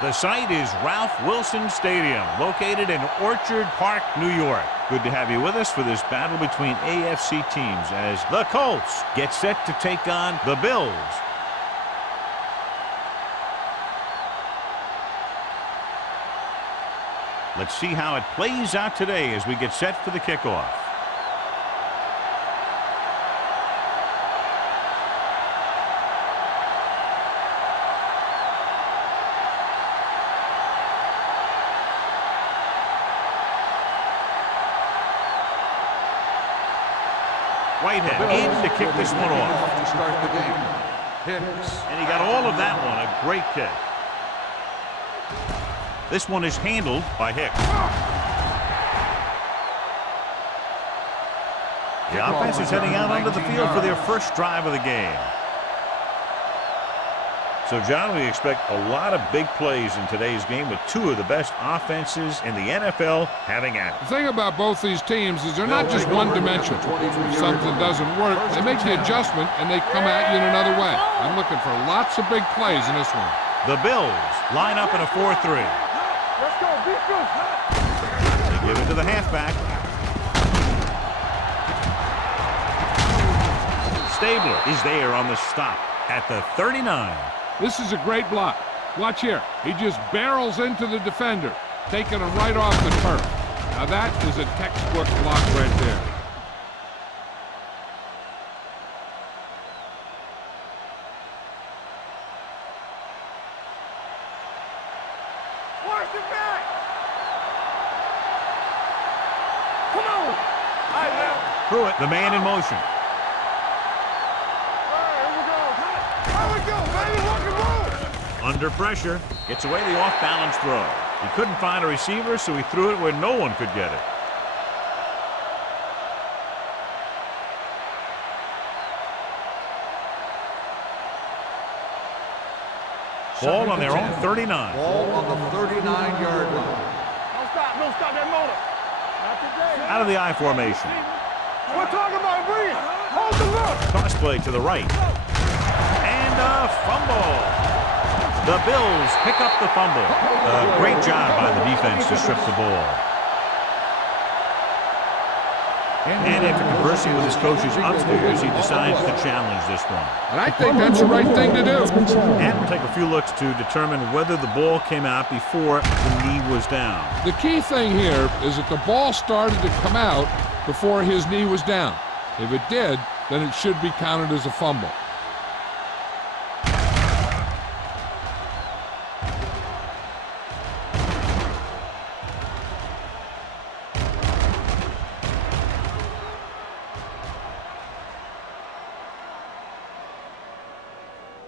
The site is Ralph Wilson Stadium, located in Orchard Park, New York. Good to have you with us for this battle between AFC teams as the Colts get set to take on the Bills. Let's see how it plays out today as we get set for the kickoff. Whitehead in to kick this one off. To start the game. Hicks. And he got all of that one. A great kick. This one is handled by Hicks. The offense is heading out onto the field for their first drive of the game. So, John, we expect a lot of big plays in today's game with two of the best offenses in the NFL having at it. The thing about both these teams is they're not just one-dimensional. If something doesn't work, they make the adjustment and they come at you in another way. I'm looking for lots of big plays in this one. The Bills line up in a 4-3. Let's go, defense. They give it to the halfback. Stabler is there on the stop at the 39. This is a great block. Watch here. He just barrels into the defender, taking him right off the turf. Now that is a textbook block right there. Watch it back. Come on. All right, now. Pruitt, the man in motion. Under pressure, gets away the off-balance throw. He couldn't find a receiver, so he threw it where no one could get it. Ball on their own 39. Ball on the 39-yard line. No stop that motor. Not today. Out of the I formation. We're talking about bringing. Hold the look. Toss play to the right. And a fumble. The Bills pick up the fumble. Great job by the defense to strip the ball. And after conversing with his coaches upstairs, he decides to challenge this one. And I think that's the right thing to do. And we'll take a few looks to determine whether the ball came out before the knee was down. The key thing here is that the ball started to come out before his knee was down. If it did, then it should be counted as a fumble.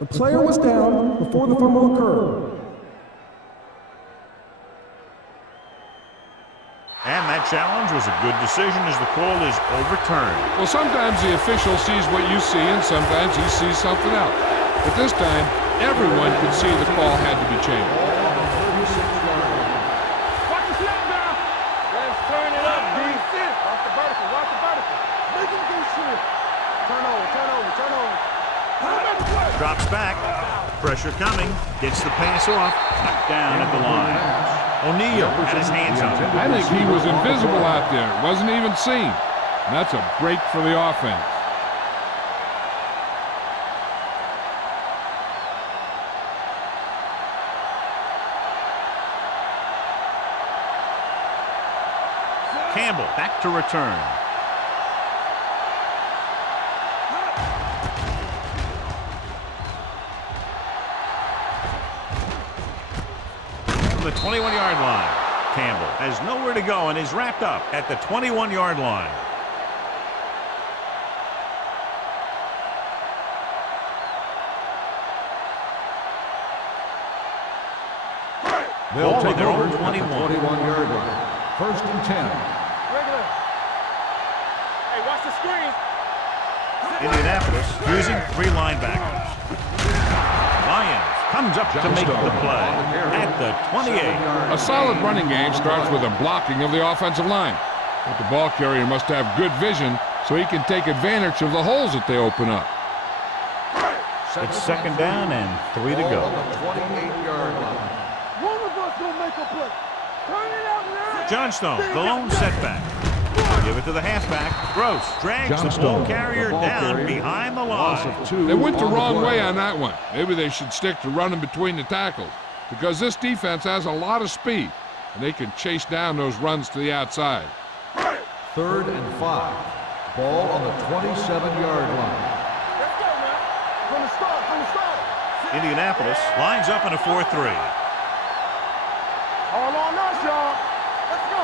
The player was down before the fumble occurred. And that challenge was a good decision as the call is overturned. Well, sometimes the official sees what you see and sometimes he sees something else. But this time, everyone could see the call had to be changed. Watch the snap now. Let's turn it up, D. Watch the vertical. Watch the vertical. Make him do shit. Turn over. Drops back. Pressure coming. Gets the pass off. Knocked down at the line. O'Neal had his hands on it. I think he was invisible out there. Wasn't even seen. And that's a break for the offense. Campbell back to return. The 21-yard line. Campbell has nowhere to go and is wrapped up at the 21-yard line. They'll take their over own 21-yard line. First and 10. Regular. Hey, watch the screen. Indianapolis using three linebackers. Lions comes up to make the play at the 28. A solid running game starts with a blocking of the offensive line. But the ball carrier must have good vision so he can take advantage of the holes that they open up. It's second down and 3 to go. 28-yard line. else gonna make a play. Turn it out now. Johnstone, the lone setback. Give it to the halfback. Gross drags the ball carrier down behind the line. They went the wrong way on that one. Maybe they should stick to running between the tackles because this defense has a lot of speed, and they can chase down those runs to the outside. 3rd and 5. Ball on the 27-yard line. Let's go, man. From the start. Indianapolis lines up in a 4-3. All on us, y'all. Let's go.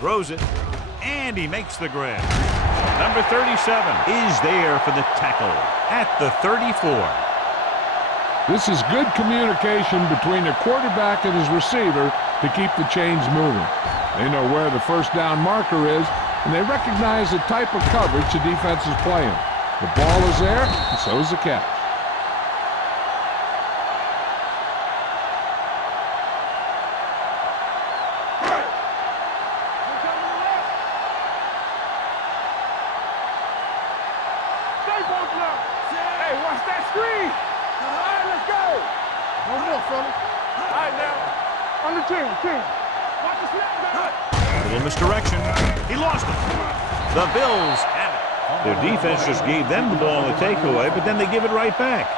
Throws it, and he makes the grab. Number 37 is there for the tackle at the 34. This is good communication between the quarterback and his receiver to keep the chains moving. They know where the first down marker is, and they recognize the type of coverage the defense is playing. The ball is there, and so is the catch. Hey, watch that screen. All right, let's go. No more, fellas. All right, now. On the team. Watch the snap, man. Little misdirection. He lost it. The Bills have it. Their defense just gave them the ball in the takeaway, but then they give it right back.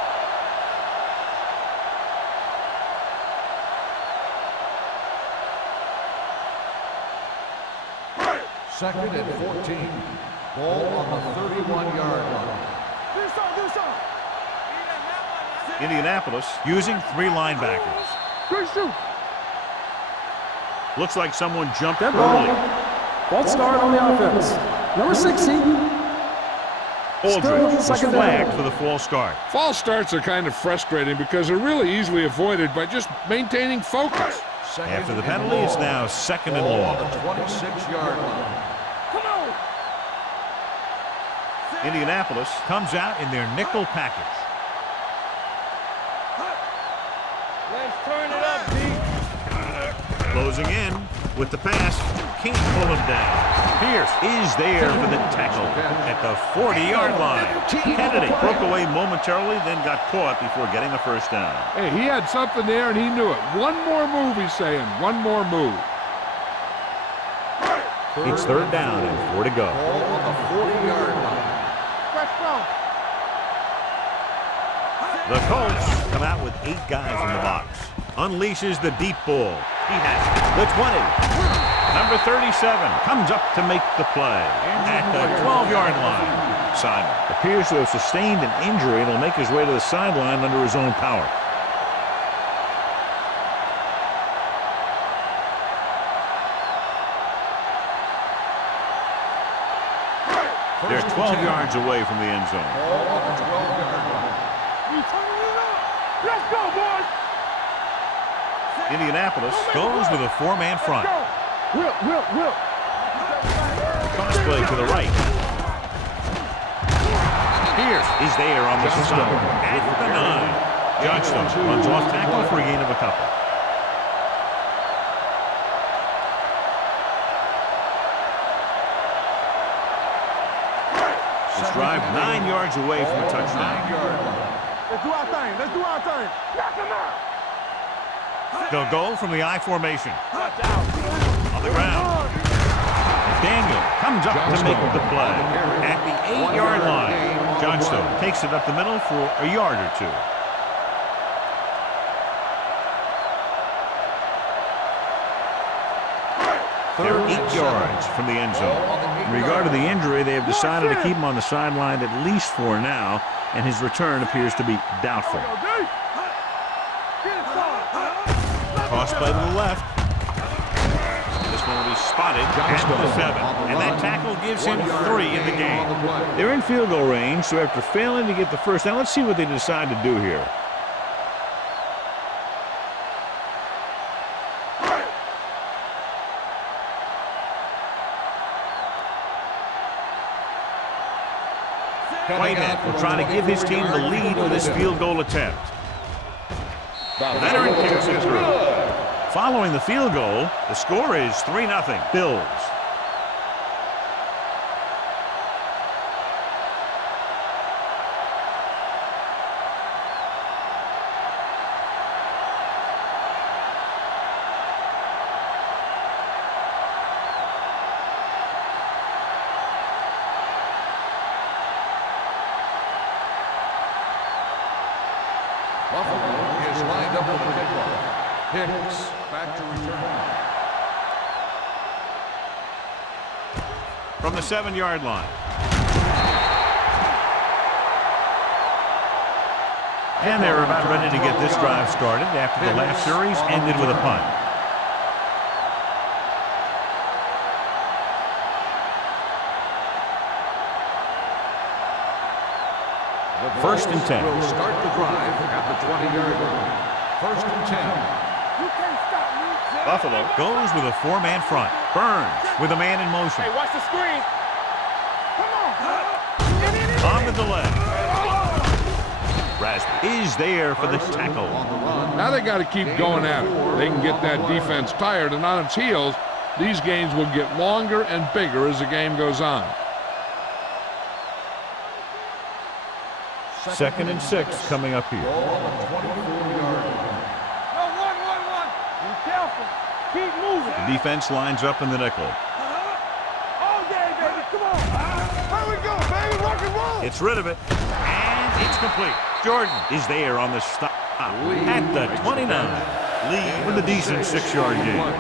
Second and 14. Ball on the 31-yard line. Do something. Indianapolis using 3 linebackers. Good shoot. Looks like someone jumped Dead ball. early. False start on the offense. Number 60. Aldridge was second flagged down. for the false start. False starts are kind of frustrating because they're really easily avoided by just maintaining focus. Second After the and penalty, it's long. now 2nd and Ball on long. the 26-yard line. Come on. Indianapolis comes out in their nickel package. Let's turn it up, D. Closing in with the pass. Can't pull him down. Pierce is there for the tackle at the 40-yard line. Kennedy broke away momentarily, then got caught before getting the first down. Hey, he had something there and he knew it. One more move, he's saying. One more move. It's 3rd down and 4 to go. Ball on the 40-yard line. Let's go. The Colts come out with 8 guys in the box. Unleashes the deep ball. He has it. The 20. Number 37 comes up to make the play at the 12-yard line. Simon appears to have sustained an injury and will make his way to the sideline under his own power. They're 12 yards away from the end zone. Ball on the 12-yard line. We turning it up. Let's go, boys. Indianapolis goes with a 4-man front. Go. Whip. Cross play to the right. Pierce is there on the side at the 9. Johnstone runs off tackle for a gain of a couple. This drive 9 yards away from a touchdown. 9-yard line. Let's do our thing. Knock him out. They'll go from the I formation. On the ground. Daniel comes up to make the play at the 8-yard line. Johnstone takes it up the middle for a yard or 2. They're 8 yards from the end zone. In regard to the injury, they have decided to keep him on the sideline at least for now, and his return appears to be doubtful. Cross play to the left. This one will be spotted at the 7, and that tackle gives him 3 in the game. They're in field goal range, so after failing to get the first down, let's see what they decide to do here. Whitehead will try to give his team the lead with this field goal attempt. Veteran kicks it through. Following the field goal, the score is 3-0 Bills. Buffalo is lined up for the kickoff. Hicks back to return. From the 7-yard line. And they're about ready to get this drive started after the last series ended with a punt. First and 10. Will start the drive at the 20-yard line. First and 10. You can't stop me. Buffalo goes with a 4-man front. Burns with a man in motion. Hey, watch the screen. Come on. On the delay. Rasmus is there for the tackle. Now they got to keep going at it. They can get that defense tired and on its heels. These games will get longer and bigger as the game goes on. Second and 6 coming up here. No, one. Be careful. Keep moving. The defense lines up in the nickel. All day, baby. Come on. Here we go, baby. Rock and roll. It's rid of it. And it's complete. Jordan is there on the stop at the 29. Lee with a decent 6-yard gain.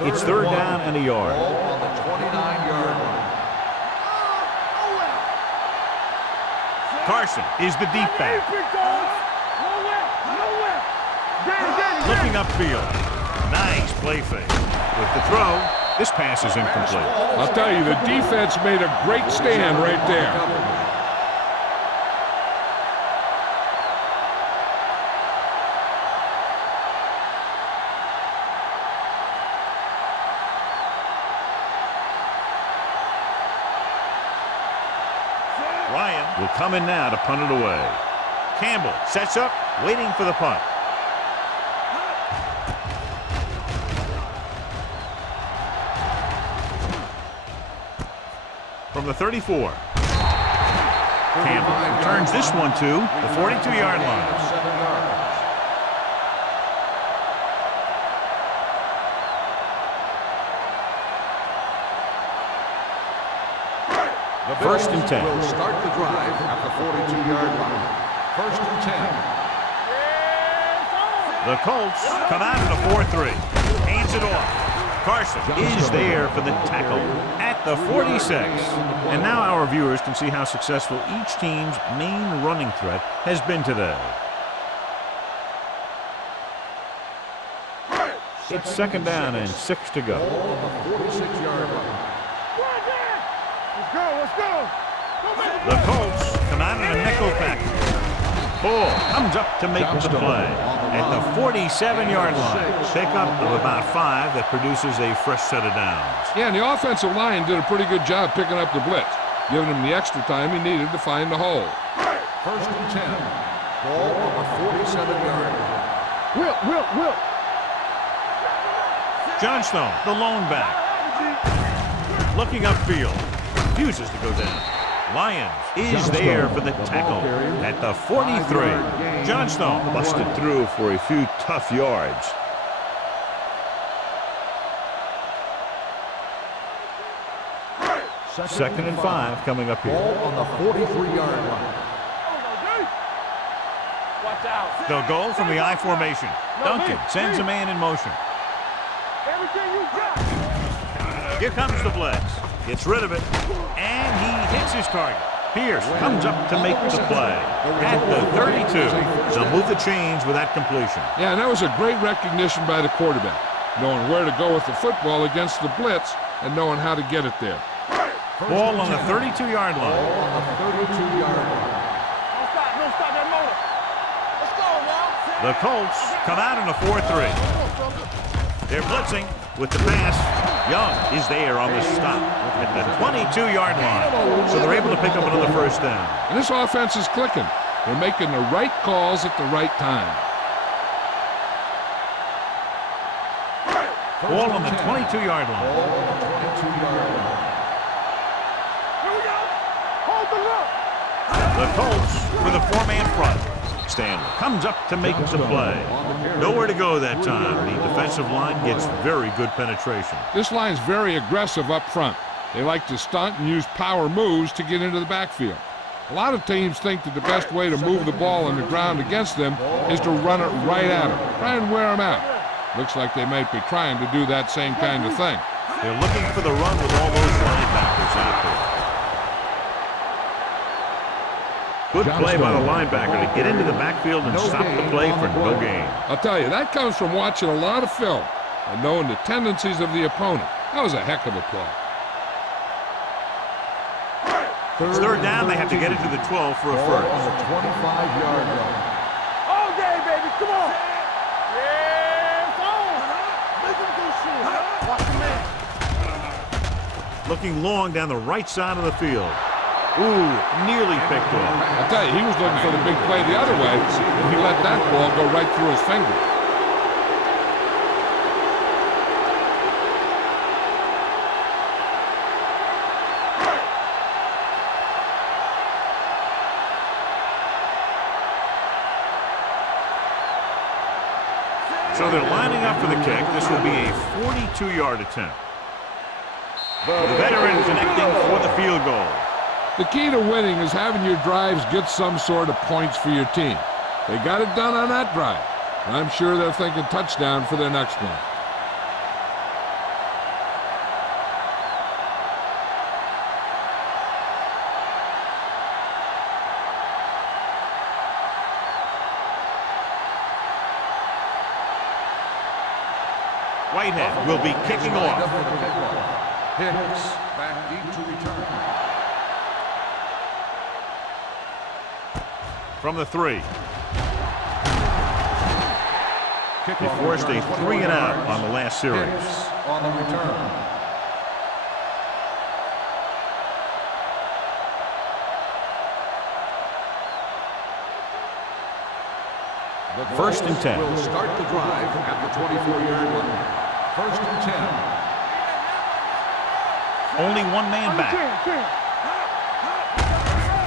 It's third down and a yard. Ball on the 29-yard line. Carson is the deep back. Looking upfield. Nice play fake. With the throw, this pass is incomplete. I'll tell you, the defense made a great stand right there. Ryan will come in now to punt it away. Campbell sets up, waiting for the punt. From the 34. Campbell turns this one to the 42-yard line. 7 yards. First and 10. Will start the drive at the 42-yard line. First and 10. The Colts come out in a 4-3. Hands it off. Carson is there for the tackle at the 46. And now our viewers can see how successful each team's main running threat has been today. It's second down and 6 to go. Ball on the 46-yard line. Let's go. The Colts come out in a nickel package. Ball comes up to make the play at the 47-yard line. Pickup of about 5 that produces a fresh set of downs. Yeah, and the offensive line did a pretty good job picking up the blitz, giving him the extra time he needed to find the hole. First and 10. Ball on the 47-yard line. Will. Johnstone, the lone back. Looking upfield. Refuses to go down. Lyons is there for the tackle at the 43. Johnstone busted through for a few tough yards. Second and 5 coming up here. Ball on the 43-yard line. Watch out. They'll go from the I formation. Duncan sends a man in motion. Everything you got. Here comes the blitz. Gets rid of it, and he hits his target. Pierce comes up to make the play at the 32. They'll move the chains with that completion. Yeah, and that was a great recognition by the quarterback, knowing where to go with the football against the blitz and knowing how to get it there. Ball on the 32-yard line. Ball on the 32-yard line. Don't stop that motor. Let's go now. The Colts come out in a 4-3. They're blitzing with the pass. Young is there on the stop at the 22-yard line. So they're able to pick up another first down. And this offense is clicking. They're making the right calls at the right time. Ball on the 22-yard line. Ball on the 22-yard line. Here we go. Hold the look. The Colts with a 4-man front. Stanley comes up to make the play. Nowhere to go that time. The defensive line gets very good penetration. This line's very aggressive up front. They like to stunt and use power moves to get into the backfield. A lot of teams think that the best way to move the ball on the ground against them is to run it right at them. Try and wear them out. Looks like they might be trying to do that same kind of thing. They're looking for the run with all those linebackers out there. Good play by the linebacker to get into the backfield and stop the play for no gain. I'll tell you, that comes from watching a lot of film and knowing the tendencies of the opponent. That was a heck of a play. It's third down. They have to get it to the 12 for a first. On the 25-yard line. All day, baby. Come on. Yeah, it's on. Make him do shit. Watch the man. Looking long down the right side of the field. Ooh, nearly picked off. I'll tell you, he was looking for the big play the other way, and he let that ball go right through his fingers. So they're lining up for the kick. This will be a 42-yard attempt. The veteran connecting for the field goal. The key to winning is having your drives get some sort of points for your team. They got it done on that drive. And I'm sure they're thinking touchdown for their next one. Whitehead will be kicking off. Hicks back deep to return. From the 3. He forced a 3 and out on the last series. Hicks on the return. First and 10. Will start the drive at the 24-yard line. First and 10. Only one man back.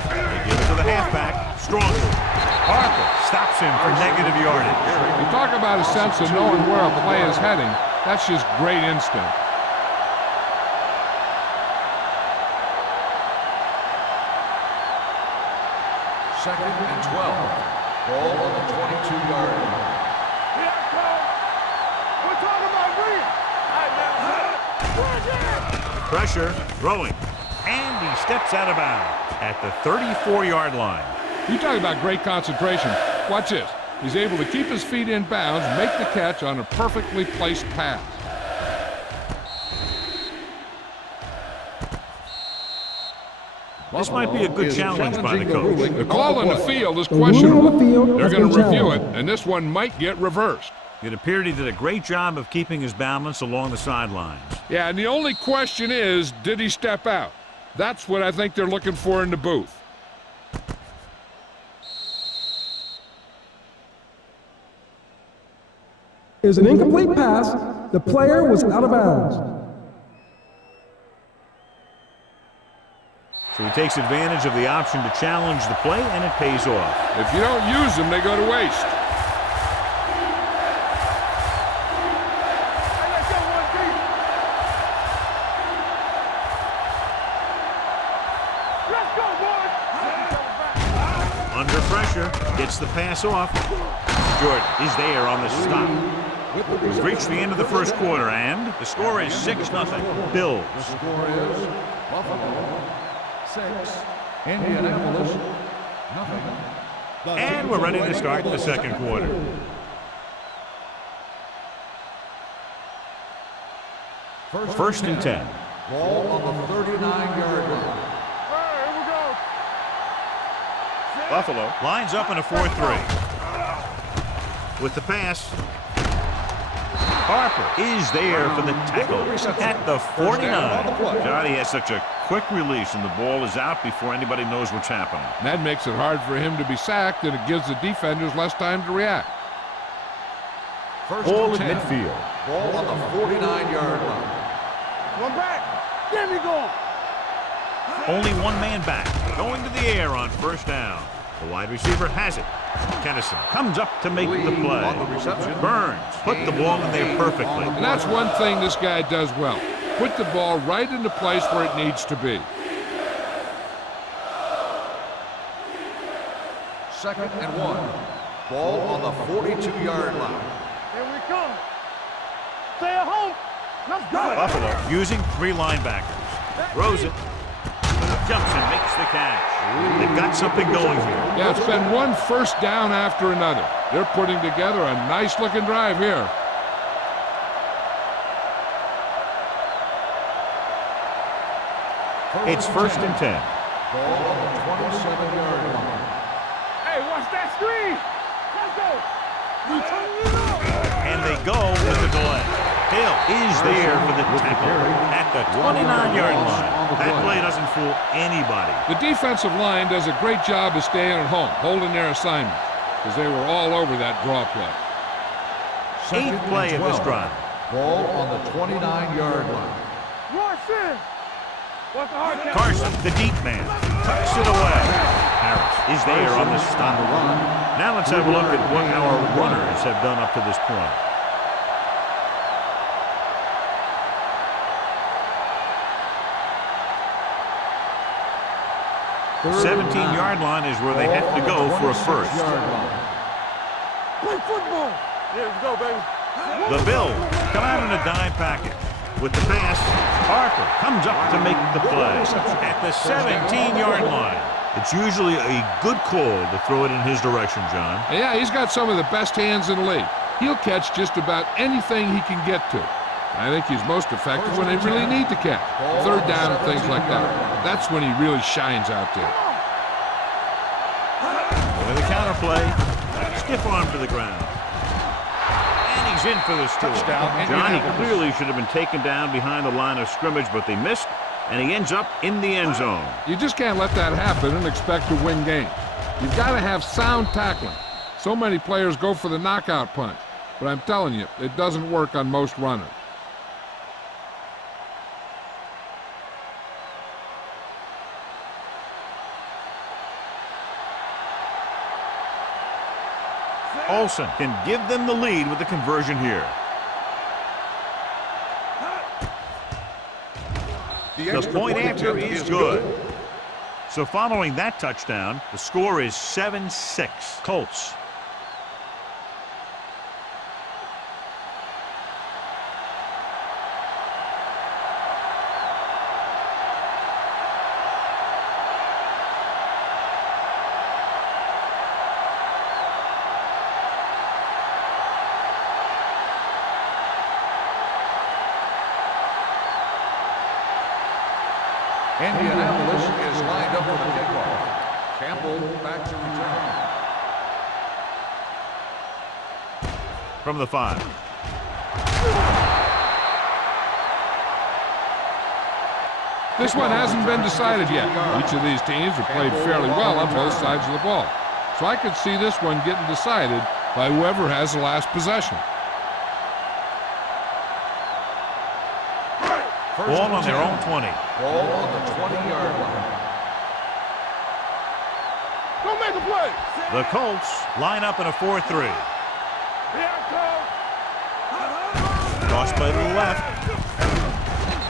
They give it to the halfback. Strong. Parker stops him for negative yardage. You talk about a sense of knowing where a play is heading. That's just great instinct. Second and 12. Ball on the 22-yard line. Here I come. We're talking about green. All right, now. Pressure, throwing, and he steps out of bounds at the 34-yard line. You talk about great concentration. Watch this. He's able to keep his feet in bounds, make the catch on a perfectly placed pass. This might be a good challenge by the coach. The call on the field is The ruling on the questionable. field They're has going been to review it, challenged. and this one might get reversed. It appeared he did a great job of keeping his balance along the sidelines. Yeah, and the only question is, did he step out? That's what I think they're looking for in the booth. Is an incomplete pass. The player was out of bounds. So he takes advantage of the option to challenge the play, and it pays off. If you don't use them, they go to waste. Let's go, boys. Under pressure, gets the pass off. Jordan is there on the stop. We've reached the end of the first quarter, and the score is 6-0. Bills. The score is Buffalo 6, Indianapolis nothing. And we're ready to start the second quarter. First and 10. Ball on the 39-yard line. All right, here we go. Buffalo lines up in a 4-3. With the pass, Harper is there for the tackle at the 49. Johnny has such a quick release, and the ball is out before anybody knows what's happening. And that makes it hard for him to be sacked, and it gives the defenders less time to react. First Ball and at 10. midfield. Ball on the 49-yard line. One back. There we go. Only one man back. Going to the air on first down. The wide receiver has it. Kennison comes up to make the Lee play. on the reception. Burns put the ball in there perfectly. And that's one thing this guy does well. Put the ball right in the place where it needs to be. 2nd and 1. Ball on the 42-yard line. Here we come. Stay at home. Let's go. Buffalo using 3 linebackers. Throws it. Jumps and makes the catch. They've got something going here. Yeah, it's been one first down after another. They're putting together a nice-looking drive here. It's 1st and 10. Ball on the 27-yard line. Hey, watch that screen. Let's go. We turning it up. And they go with the delay. Hill is there for the tackle at the 29-yard line. That play doesn't fool anybody. The defensive line does a great job of staying at home, holding their assignments, because they were all over that draw play. 2nd Eighth play and of this 12. drive. Ball on the 29-yard line. Rush in. What's the hard catch? Carson, the deep man, tucks it away. Harris is there on the stop. Now let's have a look at what our runners have done up to this point. 17-yard line is where they have to go for a first. Play football. Here we go, baby. The Bills come out in a dime package. With the pass, Parker comes up to make the play at the 17-yard line. It's usually a good call to throw it in his direction, John. Yeah, he's got some of the best hands in the league. He'll catch just about anything he can get to. I think he's most effective when they really need to catch. 3rd down and things like that. That's when he really shines out there. With the counter play, stiff arm to the ground. And he's in for the score. Johnny clearly should have been taken down behind the line of scrimmage, but they missed, and he ends up in the end zone. You just can't let that happen and expect to win games. You've got to have sound tackling. So many players go for the knockout punch, but I'm telling you, it doesn't work on most runners. Olsen can give them the lead with the conversion here. The point after is good. So following that touchdown, the score is 7-6 Colts. Indianapolis is lined up for the kickoff. Campbell back to return. From the 5. This one hasn't been decided yet. Each of these teams have played fairly well on both sides of the ball. So I could see this one getting decided by whoever has the last possession. Ball on their own 20. Ball on the 20-yard line. Don't make a play. The Colts line up in a 4-3. Here I come. Cross by the left.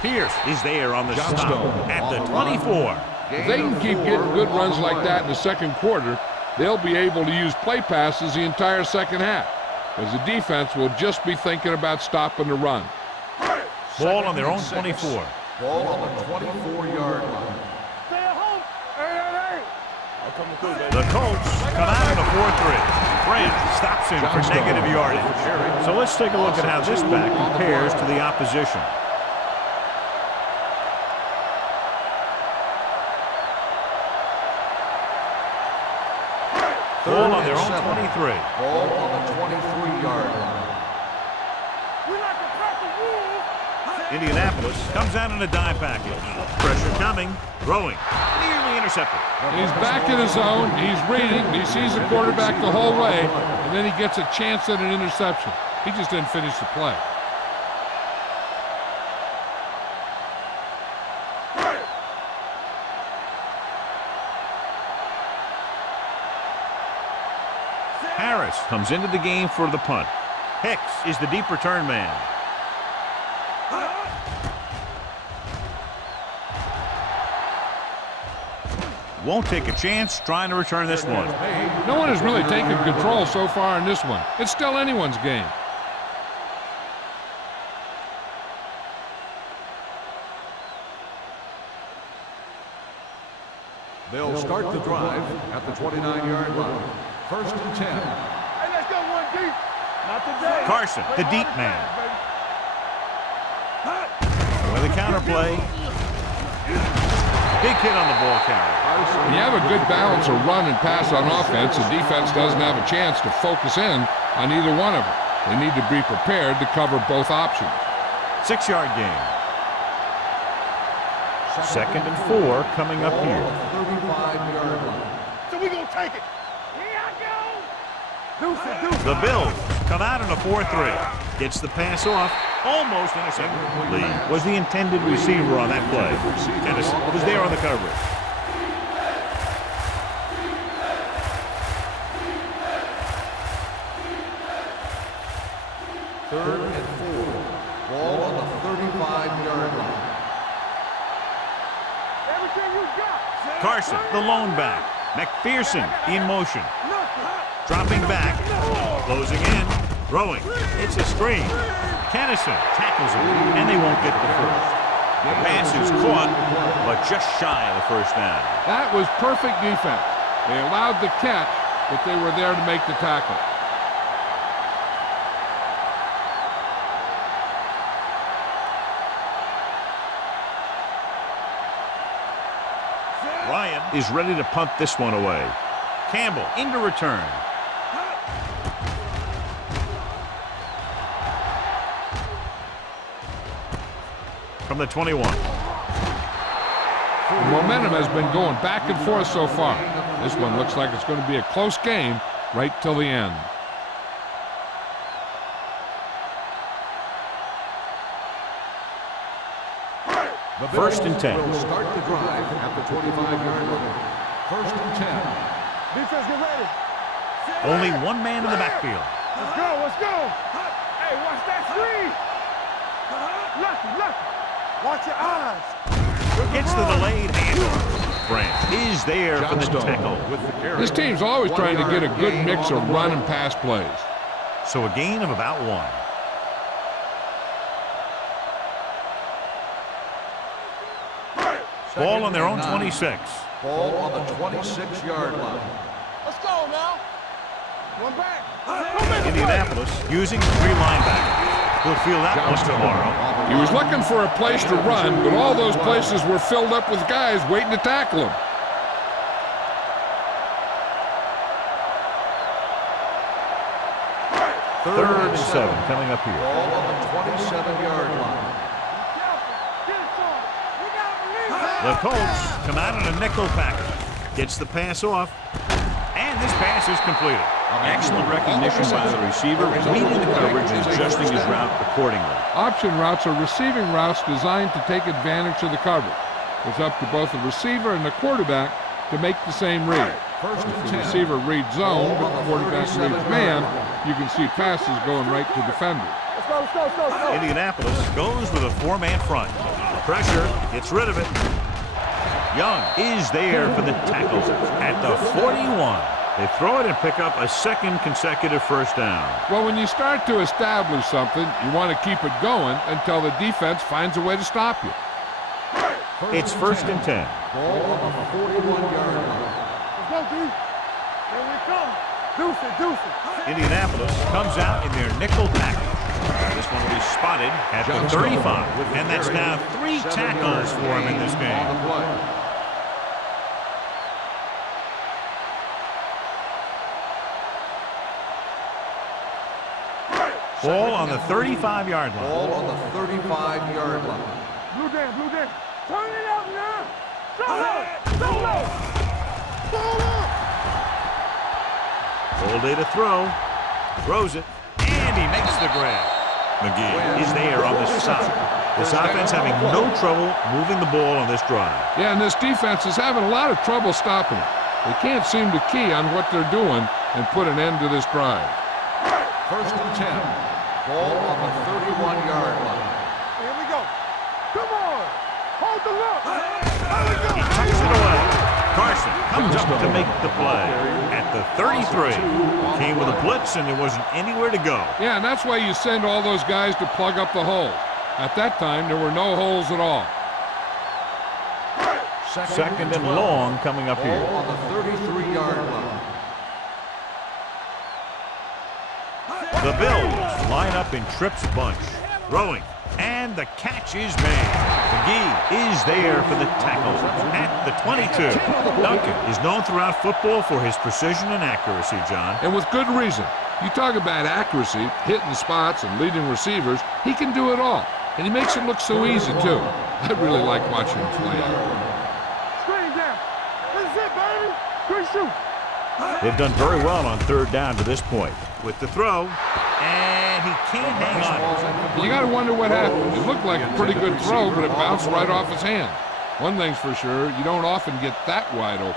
Pierce is there on the stop at the 24. If they can keep getting good runs like that in the second quarter, they'll be able to use play passes the entire second half, because the defense will just be thinking about stopping the run. Ball on their own 24. Ball on the 24-yard line. Stay at home. Hey. I'm coming through, baby. The Colts come out in a 4-3. Grant stops him for negative yardage. So let's take a look at how this back compares to the opposition. Ball on their own 23. Ball on the 23-yard line. We like to crack the rules. Indianapolis comes out in a dime package. Pressure coming, throwing, nearly intercepted. He's back in his zone, he's reading, he sees the quarterback the whole way, and then he gets a chance at an interception. He just didn't finish the play. Morris comes into the game for the punt. Hicks is the deep return man. Won't take a chance trying to return this one. No one has really taken control so far in this one. It's still anyone's game. They'll start the drive at the 29-yard line. First and 10. Hey, let's go one deep. Not today. Carson, the deep man. With a counter play. Big hit on the ball carrier. When you have a good balance of run and pass on offense, the defense doesn't have a chance to focus in on either one of them. They need to be prepared to cover both options. 6-yard gain. Second and 4 coming up here. 35-yard line. So we gonna take it. Here I go. Deuce it, deuce it. The Bills come out in a 4-3. Gets the pass off. Almost intercepted. Lee was the intended receiver on that play. Tennessee was there on the coverage. Third and 4. Ball on the 35-yard line. Everything you got. Carson, the lone back. McPherson in motion. Dropping back. Closing in. Throwing. It's a screen. Kennison tackles him, and they won't get the first. The pass is caught, but just shy of the first down. That was perfect defense. They allowed the catch, but they were there to make the tackle. Ryan is ready to punt this one away. Campbell into return. From the 21. The momentum has been going back and forth so far. This one looks like it's going to be a close game right till the end. First and 10. Will start the drive at the 25-yard line. First and 10. Defense, get ready. Only one man in the backfield. Let's go, let's go. Hey, watch that screen. Lucky. Watch your eyes. Gets the delayed handoff. Branch is there for the tackle. This team's always trying to get a good mix of run and pass plays. So a gain of about 1. Ball on their own 26. Ball on the 26-yard line. Let's go now. One back. Indianapolis using 3 linebackers. He'll field that one tomorrow. He was looking for a place to run, but all those places were filled up with guys waiting to tackle him. Third and 7 coming up here. Ball on the 27-yard line. The Colts come out in a nickel package. Gets the pass off. And this pass is completed. Excellent recognition by the receiver, reading the coverage and adjusting his route accordingly. Option routes are receiving routes designed to take advantage of the coverage. It's up to both the receiver and the quarterback to make the same read. First If and the 10. receiver reads zone, but the quarterback reads man, you can see passes going right to defenders. Let's go. Indianapolis goes with a 4-man front. Pressure, gets rid of it. Young is there for the tackle at the 41. They throw it and pick up a second consecutive first down. Well, when you start to establish something, you want to keep it going until the defense finds a way to stop you. It's first and 10. Ball on the 41-yard line. Let's go, D. Here we come. Deuce it. Indianapolis comes out in their nickel package. This one will be spotted at the 35. And that's now 3 tackles for him in this game. On the play. Ball on the 35-yard line. Ball on the 35-yard line. Blue down. Turn it out now. Solo. Full day to throw. Throws it. And he makes the grab. McGee is there on the stop. This offense having no trouble moving the ball on this drive. Yeah, and this defense is having a lot of trouble stopping it. They can't seem to key on what they're doing and put an end to this drive. 1st and 10. Ball on the 31-yard line. Here we go. Come on. Hold the look. He tucks it away. Carson comes up to make the play at the 33. Came with a blitz, and there wasn't anywhere to go. Yeah, and that's why you send all those guys to plug up the hole. At that time, there were no holes at all. Second and long coming up here. Ball on the 33-yard line. The Bills line up in trips bunch. Throwing, and the catch is made. McGee is there for the tackle at the 22. Duncan is known throughout football for his precision and accuracy, John. And with good reason. You talk about accuracy, hitting spots, and leading receivers. He can do it all. And he makes it look so easy, too. I really like watching him play out. Screen down. This is it, baby. Quick shoot. They've done very well on 3rd down to this point. With the throw, and he can't hang on. You got to wonder what happened. It looked like a pretty good throw, but it bounced right off his hand. One thing's for sure, you don't often get that wide open.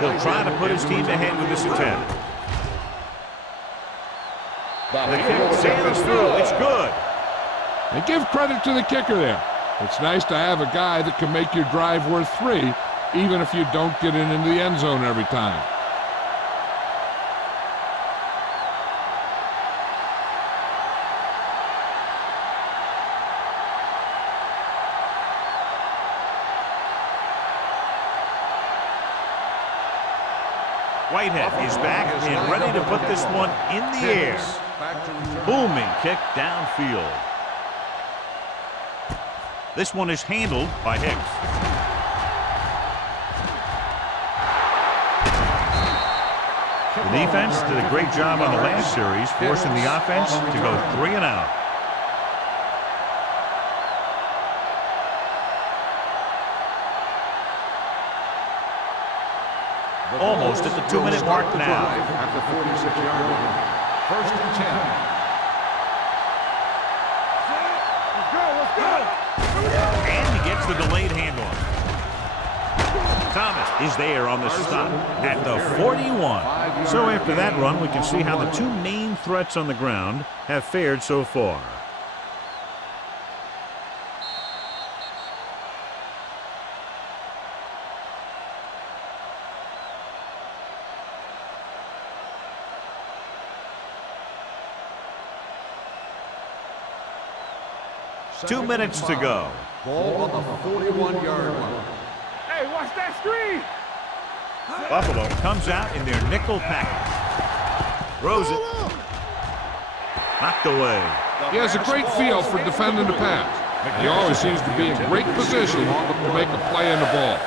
He'll try to put his team ahead with this attempt. The kick sails through. It's good. And give credit to the kicker there. It's nice to have a guy that can make your drive worth 3, even if you don't get in the end zone every time. Whitehead is back and ready to put this one in the air. Booming kick downfield. This one is handled by Hicks. The defense did a great job on the last series, forcing the offense to go 3 and out. Almost at the 2-minute mark now. At the 46-yard line. 1st and 10. Let's go. And he gets the delayed handoff. Thomas is there on the stop at the 41. So after that run, we can see how the 2 main threats on the ground have fared so far. Two minutes to go. Ball on the 41-yard line. Hey, watch that screen. Buffalo comes out in their nickel package. Throws it. Knocked away. He has a great feel for defending the pass. He always seems to be in great position to make a play in the ball.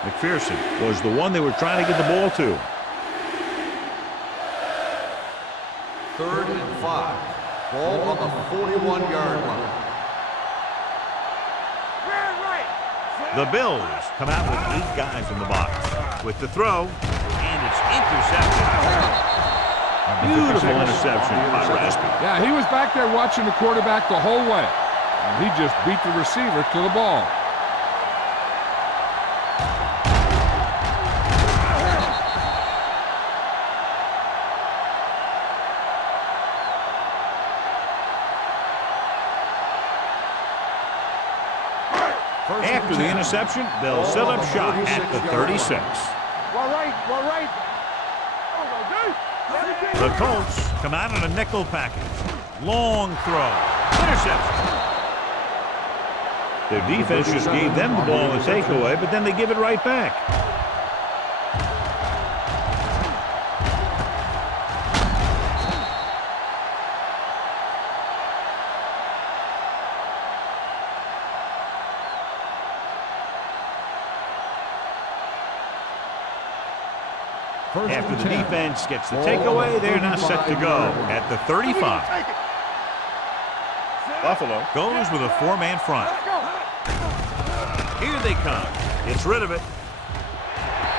McPherson was the one they were trying to get the ball to. 3rd and 5. Ball on the 41-yard line. The Bills come out with 8 guys in the box. With the throw, and it's intercepted. Beautiful interception by Raspy. Yeah, he was back there watching the quarterback the whole way. And he just beat the receiver to the ball. After the interception, they'll set up shop at the 36. Well, right. The Colts come out in a nickel package. Long throw. Interception. Their defense just gave them the ball in the takeaway, but then they give it right back. After the defense gets the takeaway, they're now set to go at the 35. Buffalo goes with a 4-man front. Here they come. It's rid of it.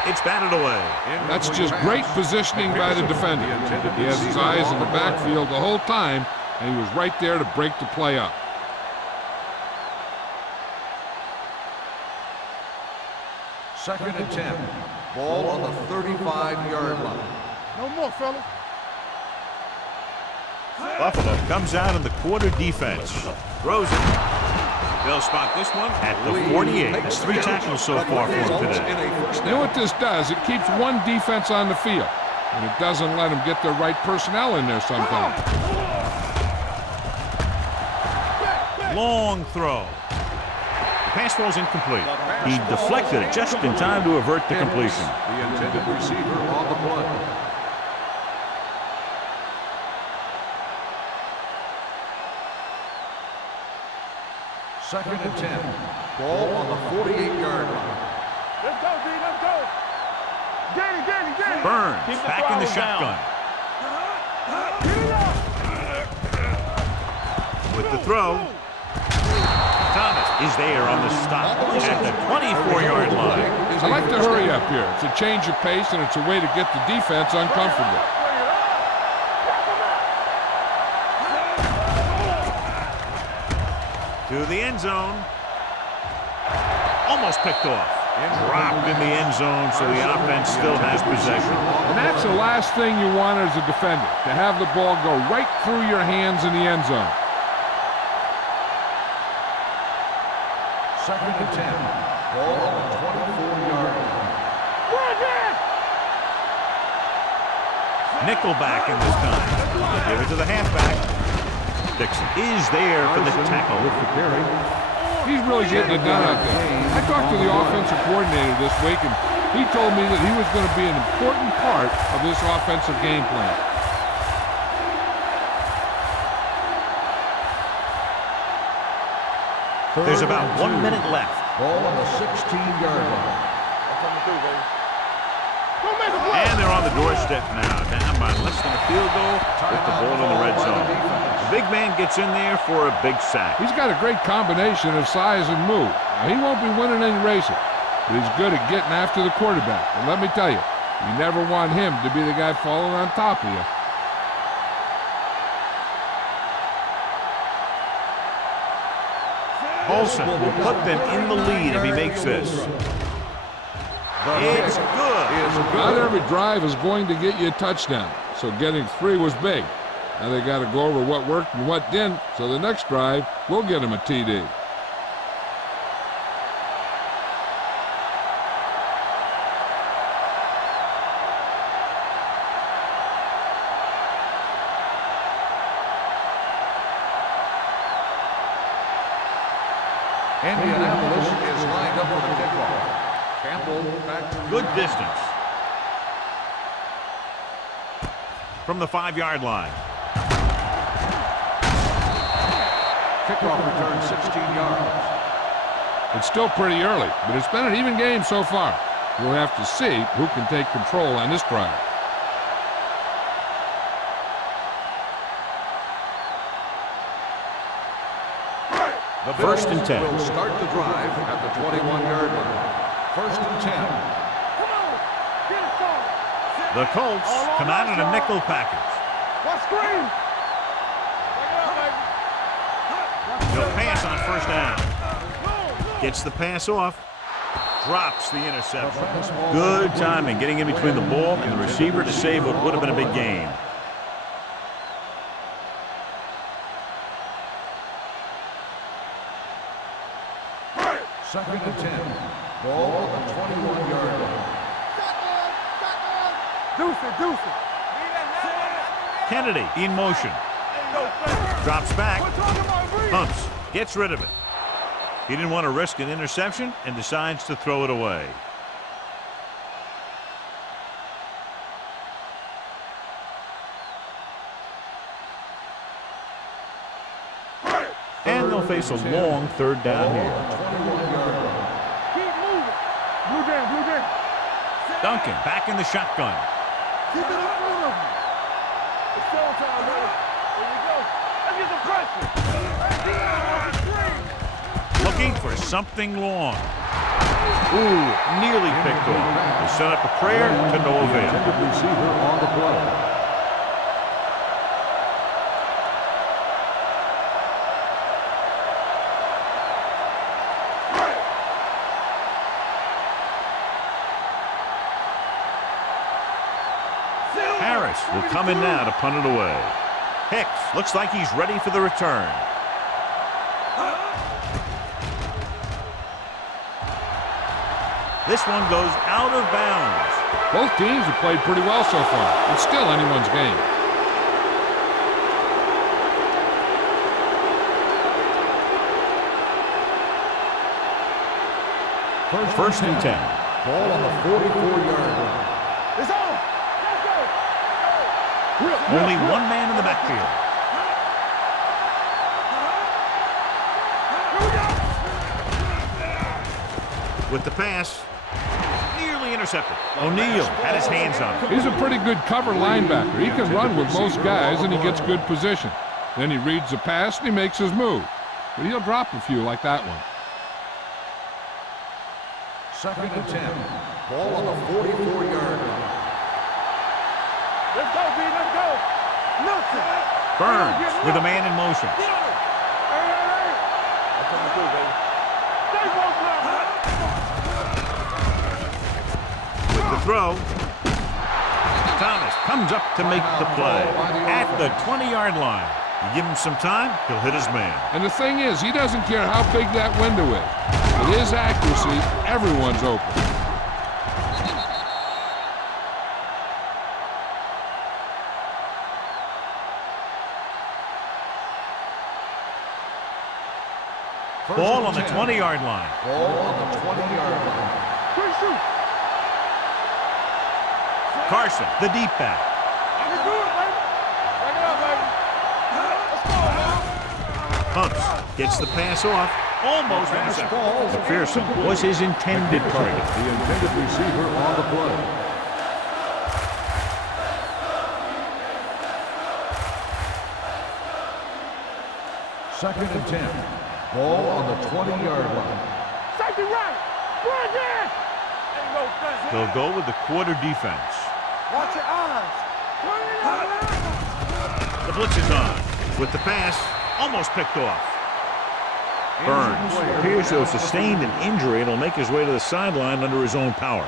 It's batted away. That's just great positioning by the defender. He has his eyes in the backfield the whole time, and he was right there to break the play up. Second and 10. Ball on the 35-yard line. No more, fellas. Buffalo comes out in the quarter defense. Throws it. They'll spot this one at the 48. It's 3 tackles so far for him today. You know what this does? It keeps one defense on the field, and it doesn't let them get the right personnel in there sometimes. Long throw. The pass ball's incomplete. He deflected it just in time to avert the completion. The intended receiver on the play. Second and 10. Ball on the 48-yard line. Let's go, D. Let's go. Danny. Burns back in the shotgun. With the throw. Thomas is there on the stop at the 24-yard line. I like to hurry up here. It's a change of pace, and it's a way to get the defense uncomfortable. To the end zone. Almost picked off. Dropped in the end zone, so the offense still has possession. And that's the last thing you want as a defender, to have the ball go right through your hands in the end zone. Second and 10. Ball on the 24-yard line. Nickelback in this time. Give it to the halfback. Dixon is there for the tackle. He's really getting it done out there. I talked to the offensive coordinator this week, and he told me that he was going to be an important part of this offensive game plan. There's about 1 minute left. Ball on the 16-yard line. And they're on the doorstep now, down by less than a field goal with the ball in the red zone. The big man gets in there for a big sack. He's got a great combination of size and move. Now, he won't be winning any races, but he's good at getting after the quarterback. And let me tell you, you never want him to be the guy falling on top of you. Olsen will put them in the lead if he makes this. It's good. Not every drive is going to get you a touchdown, so getting 3 was big. Now they got to go over what worked and what didn't, so the next drive will get him a TD. Indianapolis is lined up for the kickoff. Campbell back to Good distance. From the 5-yard line. kickoff return 16 yards. It's still pretty early, but it's been an even game so far. We'll have to see who can take control on this drive. The first and 10. Will start the drive at the 21-yard line. First and 10. The Colts come out in a nickel package. What screen? He'll pass on first down. Gets the pass off. Drops the interception. Good timing, getting in between the ball and the receiver to save what would have been a big gain. Second and 10. Ball on the 21-yard line. Deuce it. Kennedy in motion. Drops back. Hunts. Gets rid of it. He didn't want to risk an interception and decides to throw it away. And they'll face a long third down here. Keep moving. Blue down. Duncan back in the shotgun. Keep it in front of him. It's showtime, brother. Here we go. Let's get some pressure. Looking for something long. Ooh, nearly picked off. They set up a prayer to no avail. Intended receiver on the play. Harris will come in now to punt it away. Hicks looks like he's ready for the return. This one goes out of bounds. Both teams have played pretty well so far. It's still anyone's game. First and 10. Ball on the 44-yard line. It's on. Let's go. Only one man in the backfield. With the pass, nearly intercepted. O'Neal had his hands on it. He's a pretty good cover linebacker. He can run with most guys, and he gets good position. Then he reads the pass, and he makes his move. But he'll drop a few like that one. Second and 10. Ball on the 44-yard line. Let's go, B. Let's go. Nelson. Burns with a man in motion. Hey, hey. That's coming through, baby. Stay close now. With the throw, Thomas comes up to make the play at the 20-yard line. You give him some time, he'll hit his man. And the thing is, he doesn't care how big that window is. With his accuracy, everyone's open. Ball on the 20-yard line. Ball on the 20-yard line. Quick shoot. Carson, the deep back. I can do it, baby. Back it up, baby. Let's go, man. Hunts gets the pass off. Almost intercepted. McPherson was his intended target. The intended receiver on the play. Second and 10. Ball on the 20-yard line. Safety right. Bring it. There you go, Spencer. They'll go with the quarter defense. Watch your eyes. The blitz is on. With the pass, almost picked off. Burns appears to have sustained an injury and will make his way to the sideline under his own power.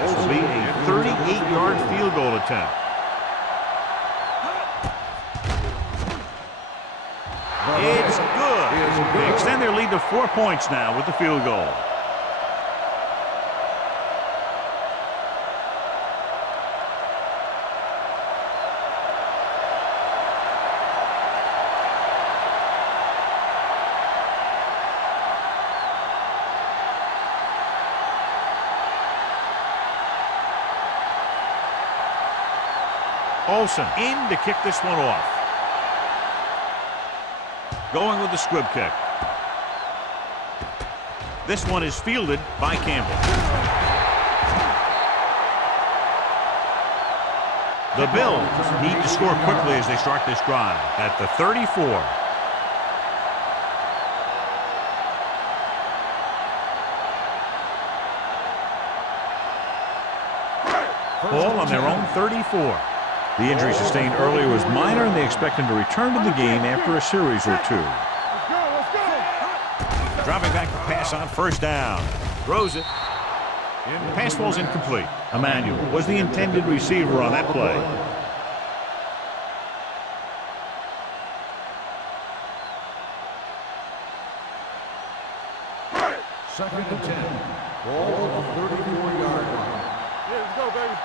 This will be a 38-yard field goal attempt. It's good. They extend their lead to 4 points now with the field goal. Olsen in to kick this one off. Going with the squib kick. This one is fielded by Campbell. The Bills need to score quickly as they start this drive at the 34. Ball on their own 34. The injury sustained earlier was minor, and they expect him to return to the game after a series or two. Let's go, let's go. Dropping back to pass on first down. Throws it. The pass falls incomplete. Emmanuel was the intended receiver on that play. Second and 10. Ball on the 34-yard line. Yeah, let's go, baby.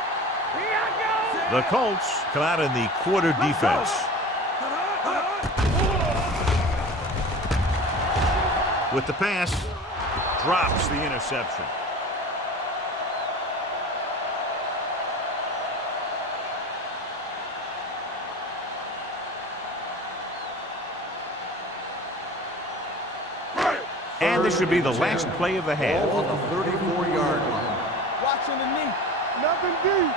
Here I go. The Colts come out in the quarter defense. With the pass, drops the interception. And this should be the last play of the half. Ball on the 34-yard line. Watching the knee. Nothing deep.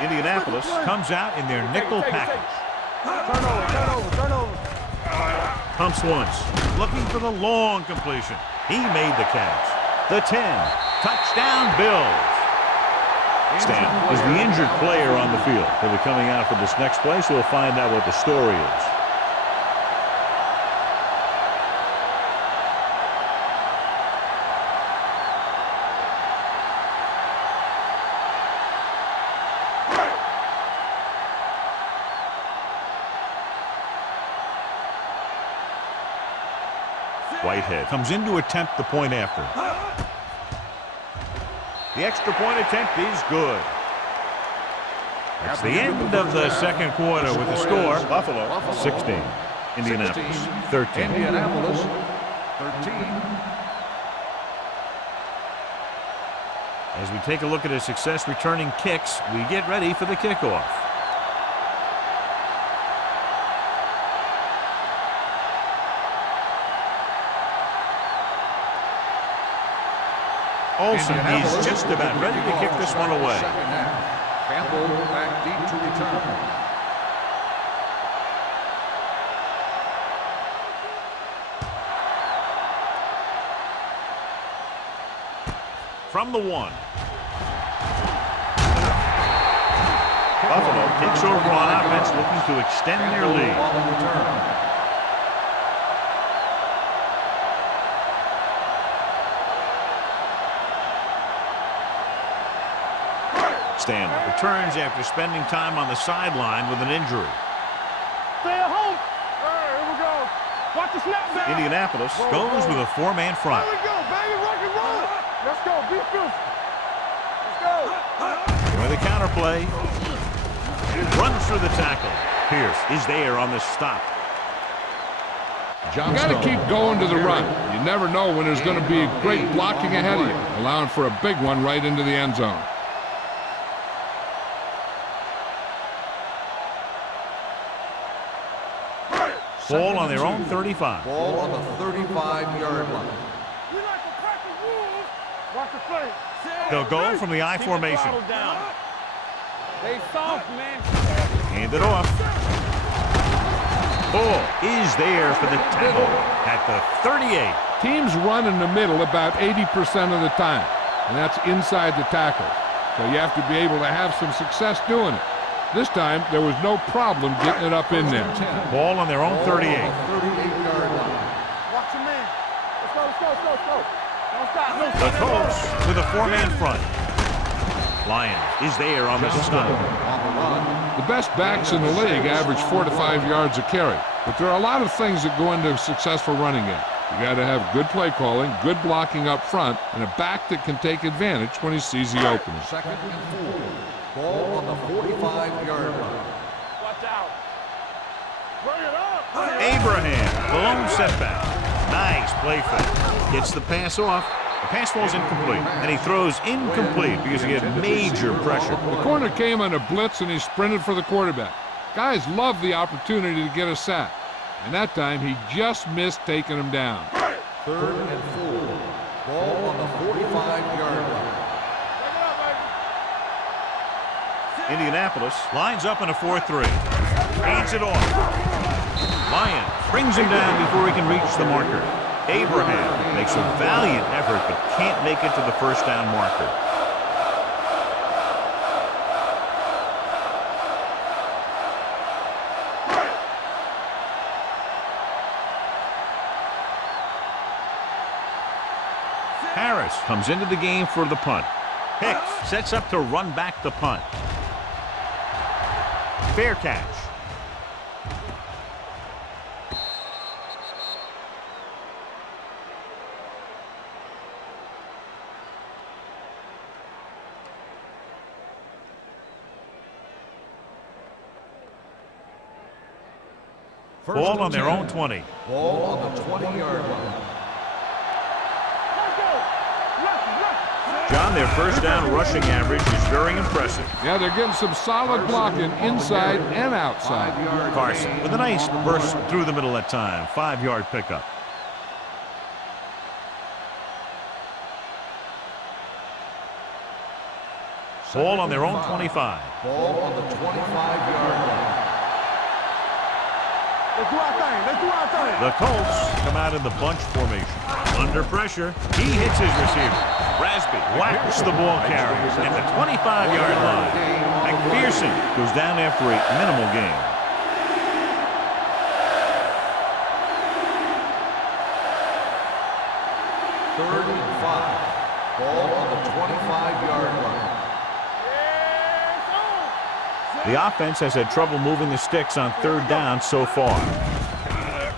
Indianapolis comes out in their nickel package. Turn over. Pumps once, looking for the long completion. He made the catch. The 10, touchdown Bills. Stan is the injured player on the field. He'll be coming out for this next play, so we'll find out what the story is. Whitehead comes in to attempt the point after. The extra point attempt is good. That's the end of the second quarter with the score. Buffalo 16, Indianapolis 13. Indianapolis 13. As we take a look at his success returning kicks, we get ready for the kickoff. Olsen is just about ready to kick this one away. Campbell back deep to return. From the 1. Buffalo takes over on offense, looking to extend their lead. Stanley returns after spending time on the sideline with an injury. Stay at home. All right, here we go. Watch the snap back. Indianapolis goes with a 4-man front. Here we go, baby. Rock and roll. Let's go. Be filthy. Let's go. With the counterplay. Runs through the tackle. Pierce is there on the stop. You got to keep going to the run. You never know when there's going to be great blocking ahead of you, allowing for a big one right into the end zone. Ball on their own 35. Ball on the 35-yard line. We like to crack the rules. Watch the play. They'll go from the I formation. They soft, man. Hand it off. Ball is there for the tackle at the 38. Teams run in the middle about 80% of the time, and that's inside the tackle. So you have to be able to have some success doing it. This time, there was no problem getting it up in there. Ball on their own 38. 38-yard line. Watch your man. Let's go. Don't stop. The Colts with a 4-man front. Lion is there on the stop. On the run. The best backs in the league average 4 to 5 yards a carry, but there are a lot of things that go into a successful running game. You got to have good play calling, good blocking up front, and a back that can take advantage when he sees the opening. 2nd and 4. Ball on the 45-yard line. Watch out. Bring it up. Abraham, the lone setback. Nice play fake. Gets the pass off. The pass falls incomplete, and he throws incomplete because he had major pressure. The corner came on a blitz, and he sprinted for the quarterback. Guys love the opportunity to get a sack, and that time he just missed taking him down. 3rd and 4. Ball on the 45-yard line. Indianapolis lines up in a 4-3. Hands it off. Lion brings him down before he can reach the marker. Abraham makes a valiant effort but can't make it to the first down marker. Harris comes into the game for the punt. Hicks sets up to run back the punt. Fair catch. Ball on their own 20. Ball on the 20-yard line. John, their first down rushing average is very impressive. Yeah, they're getting some solid blocking inside and outside. Carson with a nice burst through the middle that time. 5-yard pickup. Ball on their own 25. Ball on the 25-yard line. Let's do our thing. Let's do our thing. The Colts come out in the bunch formation. Under pressure, he hits his receiver. Rasby whacks the ball carrier at the 25-yard line. McPherson goes down after a minimal gain. Third and 5. Ball on the 25-yard line. The offense has had trouble moving the sticks on third down so far.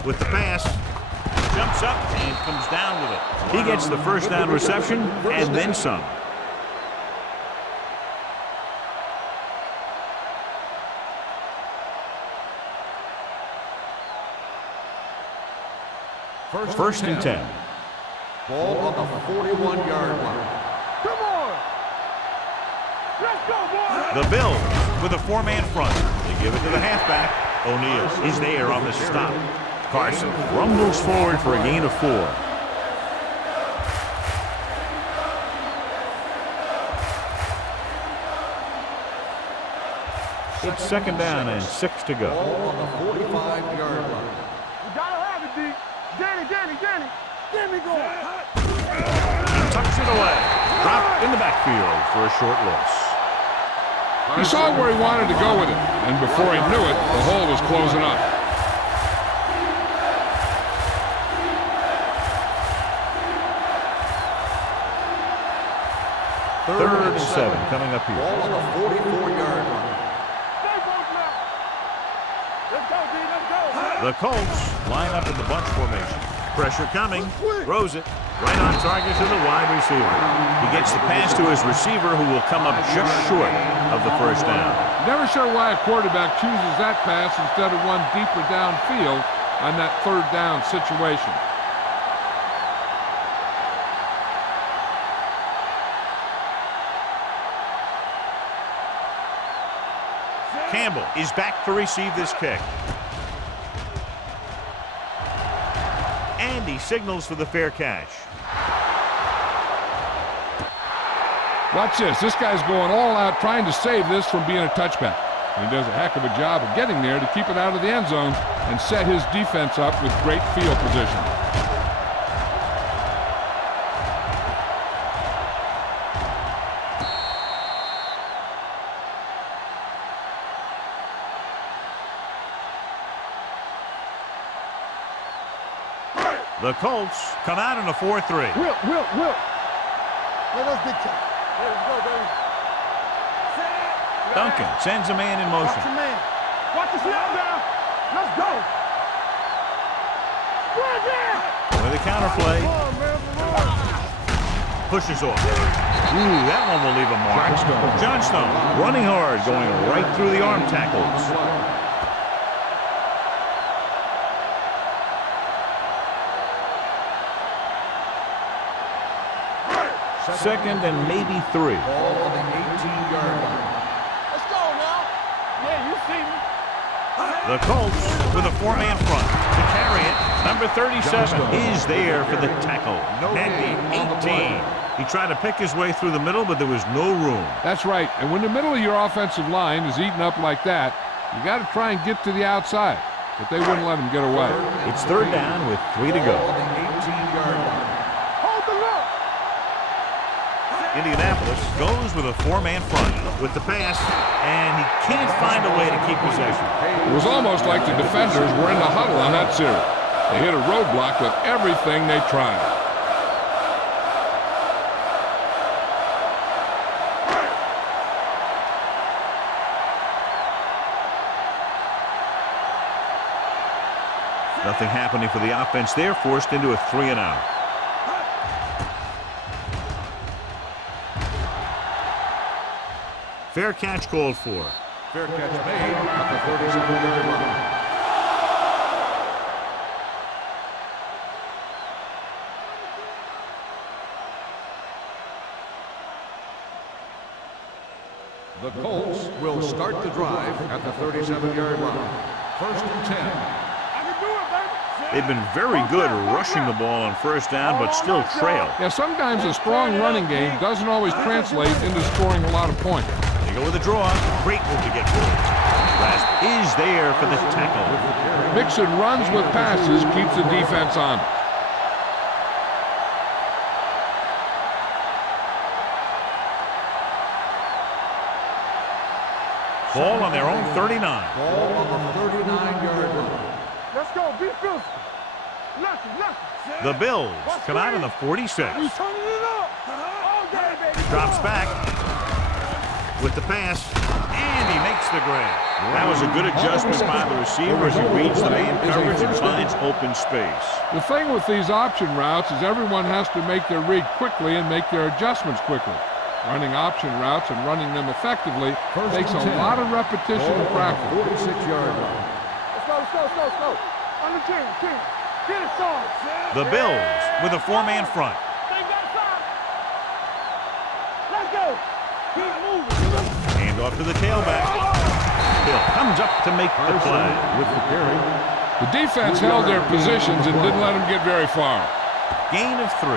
With the pass, jumps up and comes down with it. He gets the first down reception and then some. First and 10. Ball on the 41-yard line. Come on. Let's go, boy. The Bills with a four-man front. They give it to the halfback. O'Neal is there on the stop. Carson rumbles forward for a gain of 4. It's second down and 6 to go. Ball on the 45-yard line. We gotta have it, D. Danny. Get me going. Tucks it away. Dropped in the backfield for a short loss. He saw where he wanted to go with it, and before he knew it, the hole was closing up. Third and 7 coming up here. Ball on the 44-yard line. Stay both left. Let's go, D. Let's go. The Colts line up in the bunch formation. Pressure coming. Throws it. Right on target to the wide receiver. He gets the pass to his receiver, who will come up just short of the first down. Never sure why a quarterback chooses that pass instead of one deeper downfield on that third down situation. Campbell is back to receive this kick. And he signals for the fair catch. Watch this. This guy's going all out trying to save this from being a touchback. And he does a heck of a job of getting there to keep it out of the end zone and set his defense up with great field position. The Colts come out in a 4-3. Will. Let us dictate. Let's go, baby. Duncan sends a man in motion. Watch your man. Watch the snap down. Let's go. With a counter play. Pushes off. Ooh, that one will leave a mark. Johnstone running hard, going right through the arm tackles. Second and maybe 3. Ball on the 18-yard line. Let's go now. Yeah, you see me. The Colts with a four-man front to carry it. Number 37 is there for the tackle at the 18. He tried to pick his way through the middle, but there was no room. That's right. And when the middle of your offensive line is eaten up like that, you got to try and get to the outside. But they wouldn't let him get away. It's third down with 3 to go. Ball on the 18-yard line. Hold the look. Indianapolis goes with a four-man front with the pass, and he can't find a way to keep possession. It was almost like the defenders were in the huddle on that series. They hit a roadblock with everything they tried. Nothing happening for the offense there, forced into a 3-and-out. Fair catch called for. Fair catch made at the 37-yard line. The Colts will start the drive at the 37-yard line. First and 10. I can do it, baby. They've been very good rushing the ball on first down, but still trail. Yeah, sometimes a strong running game doesn't always translate into scoring a lot of points. They go with a draw. Great move to get forward. Rasp is there for the tackle. Mixing runs with passes keeps the defense on. Ball on their own 39. Ball on the 39-yard line. Let's go, be filthy. Nothing. The Bills come out in the 46. We turning it up. All day, baby. Drops back with the pass, and he makes the grab. That was a good adjustment by the receiver as he reads the man coverage and finds open space. The thing with these option routes is everyone has to make their read quickly and make their adjustments quickly. Running option routes and running them effectively takes a lot of repetition and practice. 46-yard line. Let's go. On the team. Get it, son. The Bills with a four-man front. They got time. Let's go. Keep moving. Hand off to the tailback. Hill comes up to make the play. With the carry. The defense held their positions and didn't let them get very far. Gain of 3.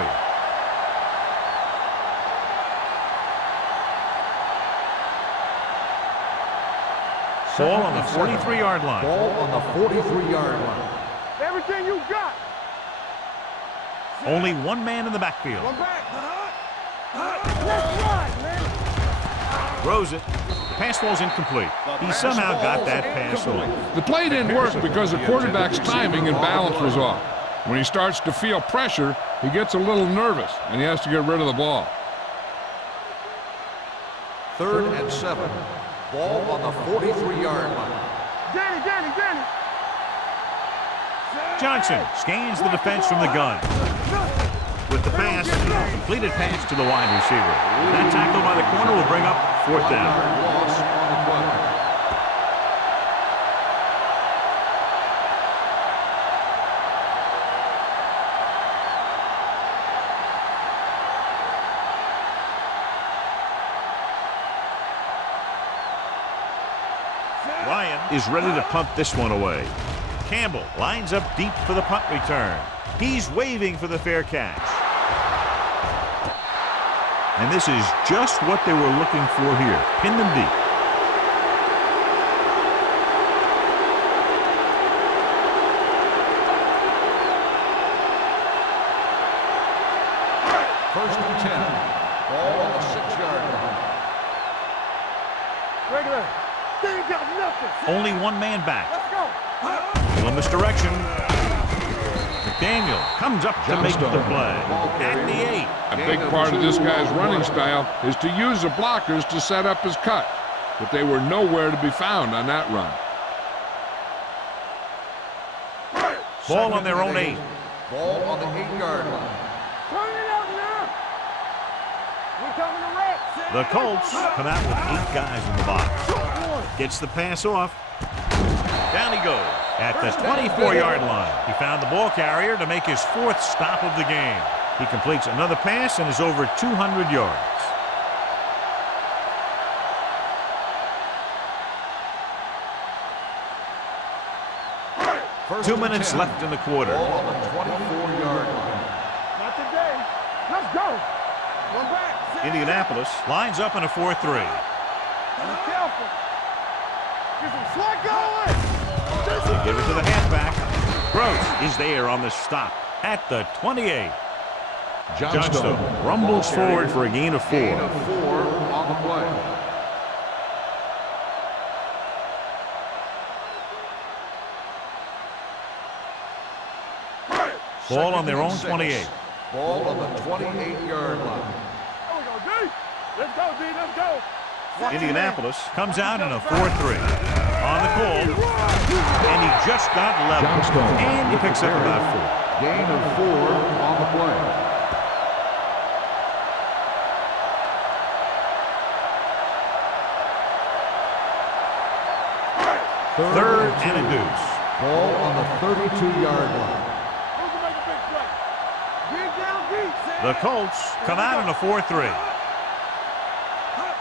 Ball on the 43-yard line. Ball on the 43-yard line. Everything you got. Only one man in the backfield. One back. Let's run, man. Throws it. The pass falls incomplete. He somehow got that pass off. The play didn't work because the quarterback's timing and balance was off. When he starts to feel pressure, he gets a little nervous, and he has to get rid of the ball. 3rd and 7. Ball on the 43-yard line. Danny. Johnson scans the defense from the gun. With the pass, completed pass to the wide receiver. That tackle by the corner will bring up 4th down. Loss on the play. Ryan is ready to punt this one away. Campbell lines up deep for the punt return. He's waving for the fair catch. And this is just what they were looking for here. Pin them deep. First and 10. Ball on the 6-yard line. Regular. They ain't got nothing. Only one man back. Let's go. Little misdirection. McDaniel comes up to make the play. At the 8. A big part of this guy's running style is to use the blockers to set up his cut, but they were nowhere to be found on that run. Ball on their own 8. Ball on the 8-yard line. Turn it out now. We coming to wreck. The Colts come out with 8 guys in the box. Gets the pass off. Down he goes at the 24-yard line. He found the ball carrier to make his 4th stop of the game. He completes another pass and is over 200 yards. First 2 and minutes 10. left in the quarter. Ball on the 24-yard line. Not today. Let's go. One back. Indianapolis lines up in a 4-3. Be careful. Get some slack going. They give it to the halfback. Gross is there on the stop at the 28. Johnstone rumbles forward for a gain of 4. Gain of 4 on the play. Ball on their own 6. 28. Ball on the 28-yard line. There we go, D. Let's go, D. Let's go. Indianapolis comes out in a 4-3. On the call. And he just got level. And he picks up about 4. Gain of 4 on the play. Third and a deuce. Ball on the 32-yard line. Who's gonna make a big play? Get down deep. The Colts come out in a 4-3.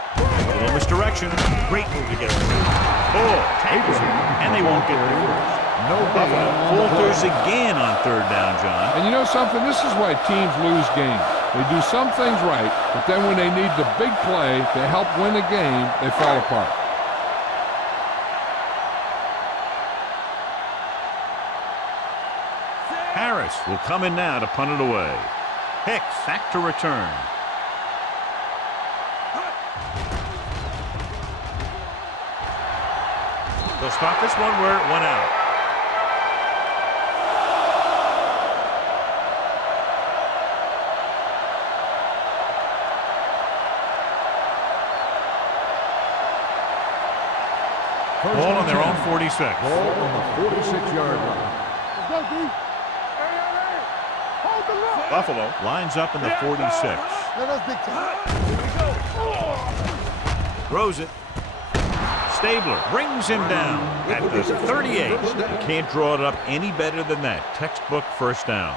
A little misdirection. Great move to get it. Oh, tackles him, and they won't get there first. No Buffalo gain on the falters play. again on third down, John. And you know something? This is why teams lose games. They do some things right, but then when they need the big play to help win a game, they fall apart. Harris will come in now to punt it away. Hicks back to return. They'll start this one where it went out. Ball on their own 46. Ball on the 46-yard line. Let's go, D. Hey. Hold the look. Buffalo lines up in the 46. That's big time. Here we go. Throws it. Stabler brings him down at the 38. Can't draw it up any better than that. Textbook first down.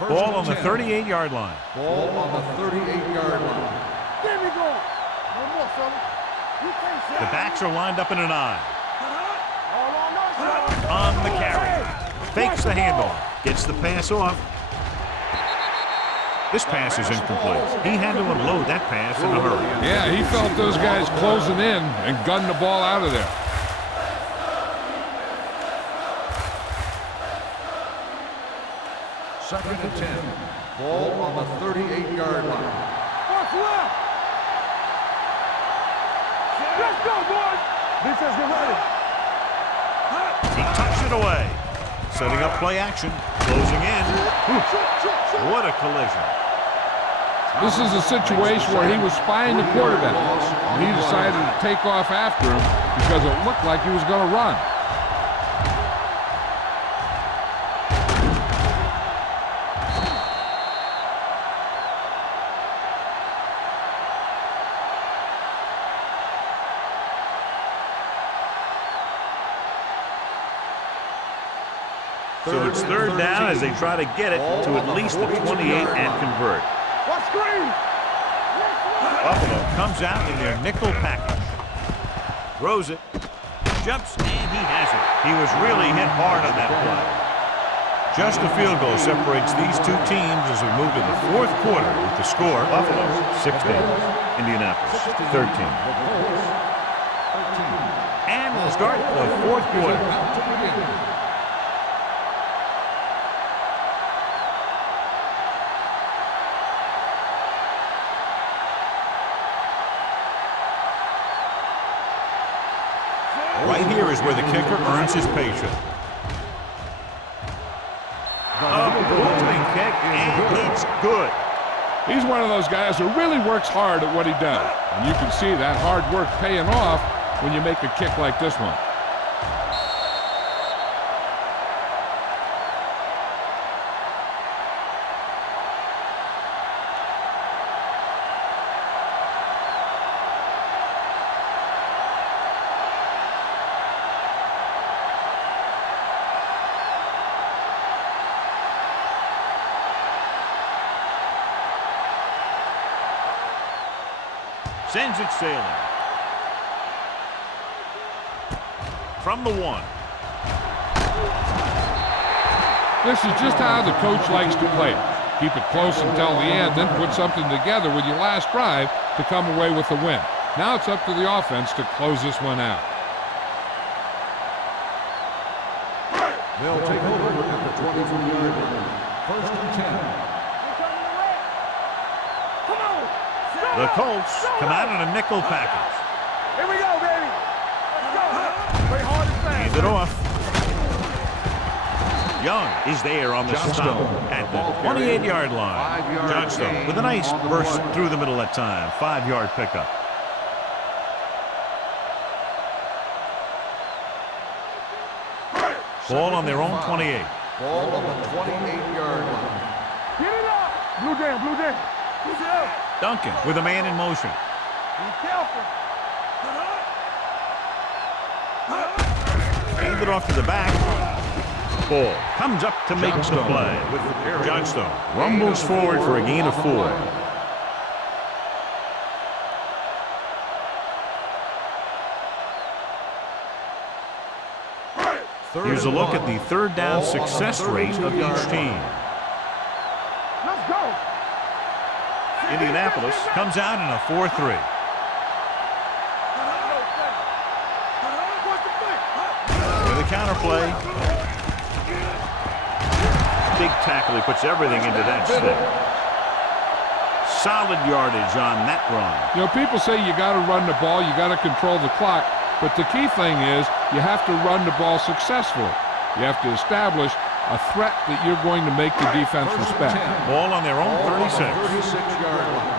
Ball on the 38-yard line. Ball on the 38-yard line. There we go. No more, fella. You can't say The backs are lined up in an eye. all on us. On the carry. Fakes the handoff. Gets the pass off. This pass is incomplete. He had to unload that pass in a hurry. Yeah, he felt those guys closing in and gunned the ball out of there. Second and 10. Ball on the 38-yard line. What's left? Let's go, boys. Defense, get ready. He tucks it away. Setting up play action. Closing in. What a collision. This is a situation where he was spying the quarterback, and he decided to take off after him because it looked like he was going to run. So it's third down as they try to get it to at least the 28 and convert. What screen? Buffalo comes out in their nickel package. Throws it. Jumps, and he has it. He was really hit hard on that play. Just a field goal separates these two teams as we move to the fourth quarter with the score. Buffalo 16, Indianapolis 13. And we'll start the fourth quarter. Right here is where the kicker earns his patience. A booming kick, and it's good. He's one of those guys who really works hard at what he does. And you can see that hard work paying off when you make a kick like this one. Sends it sailing. From the 1. This is just how the coach likes to play it. Keep it close until the end, then put something together with your last drive to come away with the win. Now it's up to the offense to close this one out. They'll take over at the 23-yard line. First and 10. The Colts come out in a nickel package. Here we go, baby. Let's go. Play hard and fast. Hands it off. Young is there on the stop at the 28-yard line. Johnstone with a nice burst through the middle that time. 5-yard pickup. Ball on their own 28. Ball on the 28-yard line. Get it up. Blue jam, blue jam. Blue jam. Duncan with a man in motion. Be careful. Hand it off to the back. Ball comes up to make the play. Johnstone rumbles forward for a gain of 4. Here's a look at the third down success rate of each team. Let's go. Indianapolis comes out in a 4-3. With a counter play. Big tackle. He puts everything into that stick. Solid yardage on that run. You know, people say you got to run the ball, you got to control the clock, but the key thing is you have to run the ball successfully. You have to establish a threat that you're going to make the defense respect. Ball on their own 36. 36-yard line.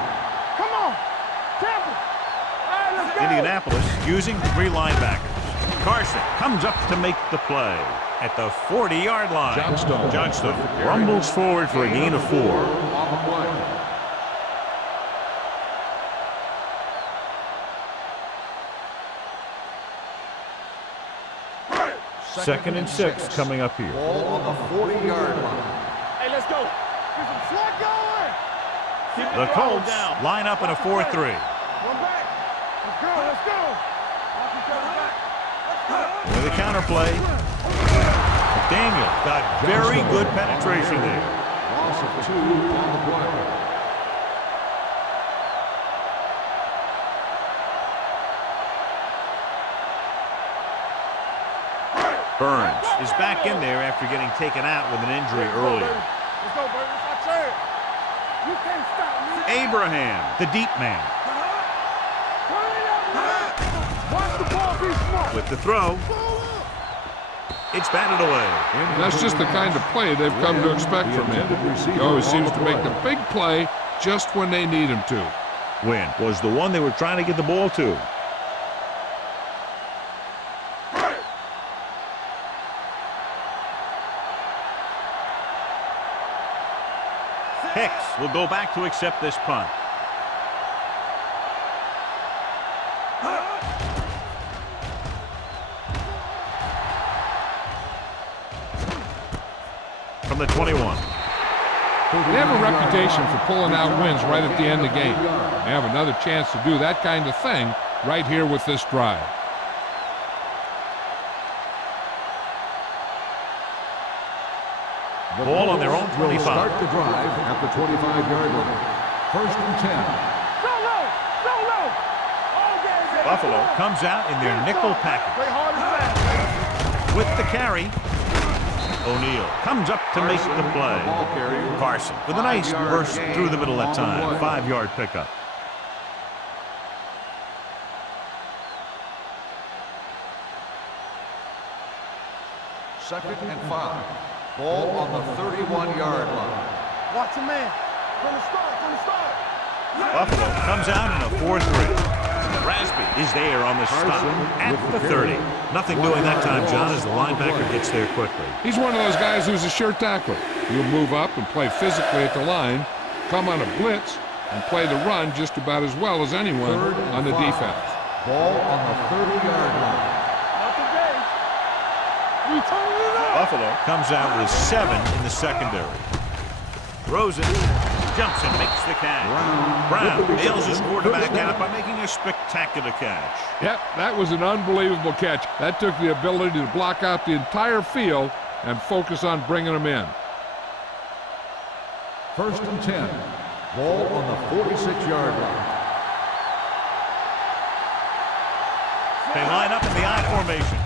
Come on. Tampa. All right, let's go. Indianapolis using 3 linebackers. Carson comes up to make the play at the 40-yard line. Johnstone rumbles forward for a gain of 4. On the play. Second and 6 coming up here. Ball on the 40-yard line. Hey, let's go. Get some slack going. The Colts line up in a 4-3. Run back. Let's go. Let's go. Watch each other back. With a counter play. Daniel got very good penetration there. Loss of 2 on the play. Burns is back in there after getting taken out with an injury earlier. Let's go, baby. It's our turn. You can't stop me. Abraham, the deep man, Watch the ball be smart. with the throw. It's batted away. That's just the kind of play they've come to expect from him. He always seems to make the big play just when they need him to. Win was the one they were trying to get the ball to. Hicks will go back to accept this punt. From the 21. They have a reputation for pulling out wins right at the end of the game. They have another chance to do that kind of thing right here with this drive. Ball on their own 25. Start the drive at the 25-yard line. First and 10. Go low. Go low. All game. Buffalo comes out in their nickel package. Play hard and fast. With the carry, O'Neal comes up to make the play. Ball carrier. Carson with a nice burst through the middle that time. 5-yard pickup. Second and 5. Ball on the 31-yard line. Watch your man. From the start. From the start. Buffalo comes out in a 4-3. Rasby is there on the stop at the 30. Nothing doing that time, John, as the linebacker gets there quickly. He's one of those guys who's a sure tackler. He'll move up and play physically at the line, come on a blitz, and play the run just about as well as anyone on the defense. Ball on the 30-yard line. Not today. We turn it up. Buffalo comes out with 7 in the secondary. Rosen jumps and makes the catch. Brown nails his quarterback out by making a spectacular catch. Yep, that was an unbelievable catch. That took the ability to block out the entire field and focus on bringing them in. First and 10. Ball on the 46-yard line. They line up in the I formation.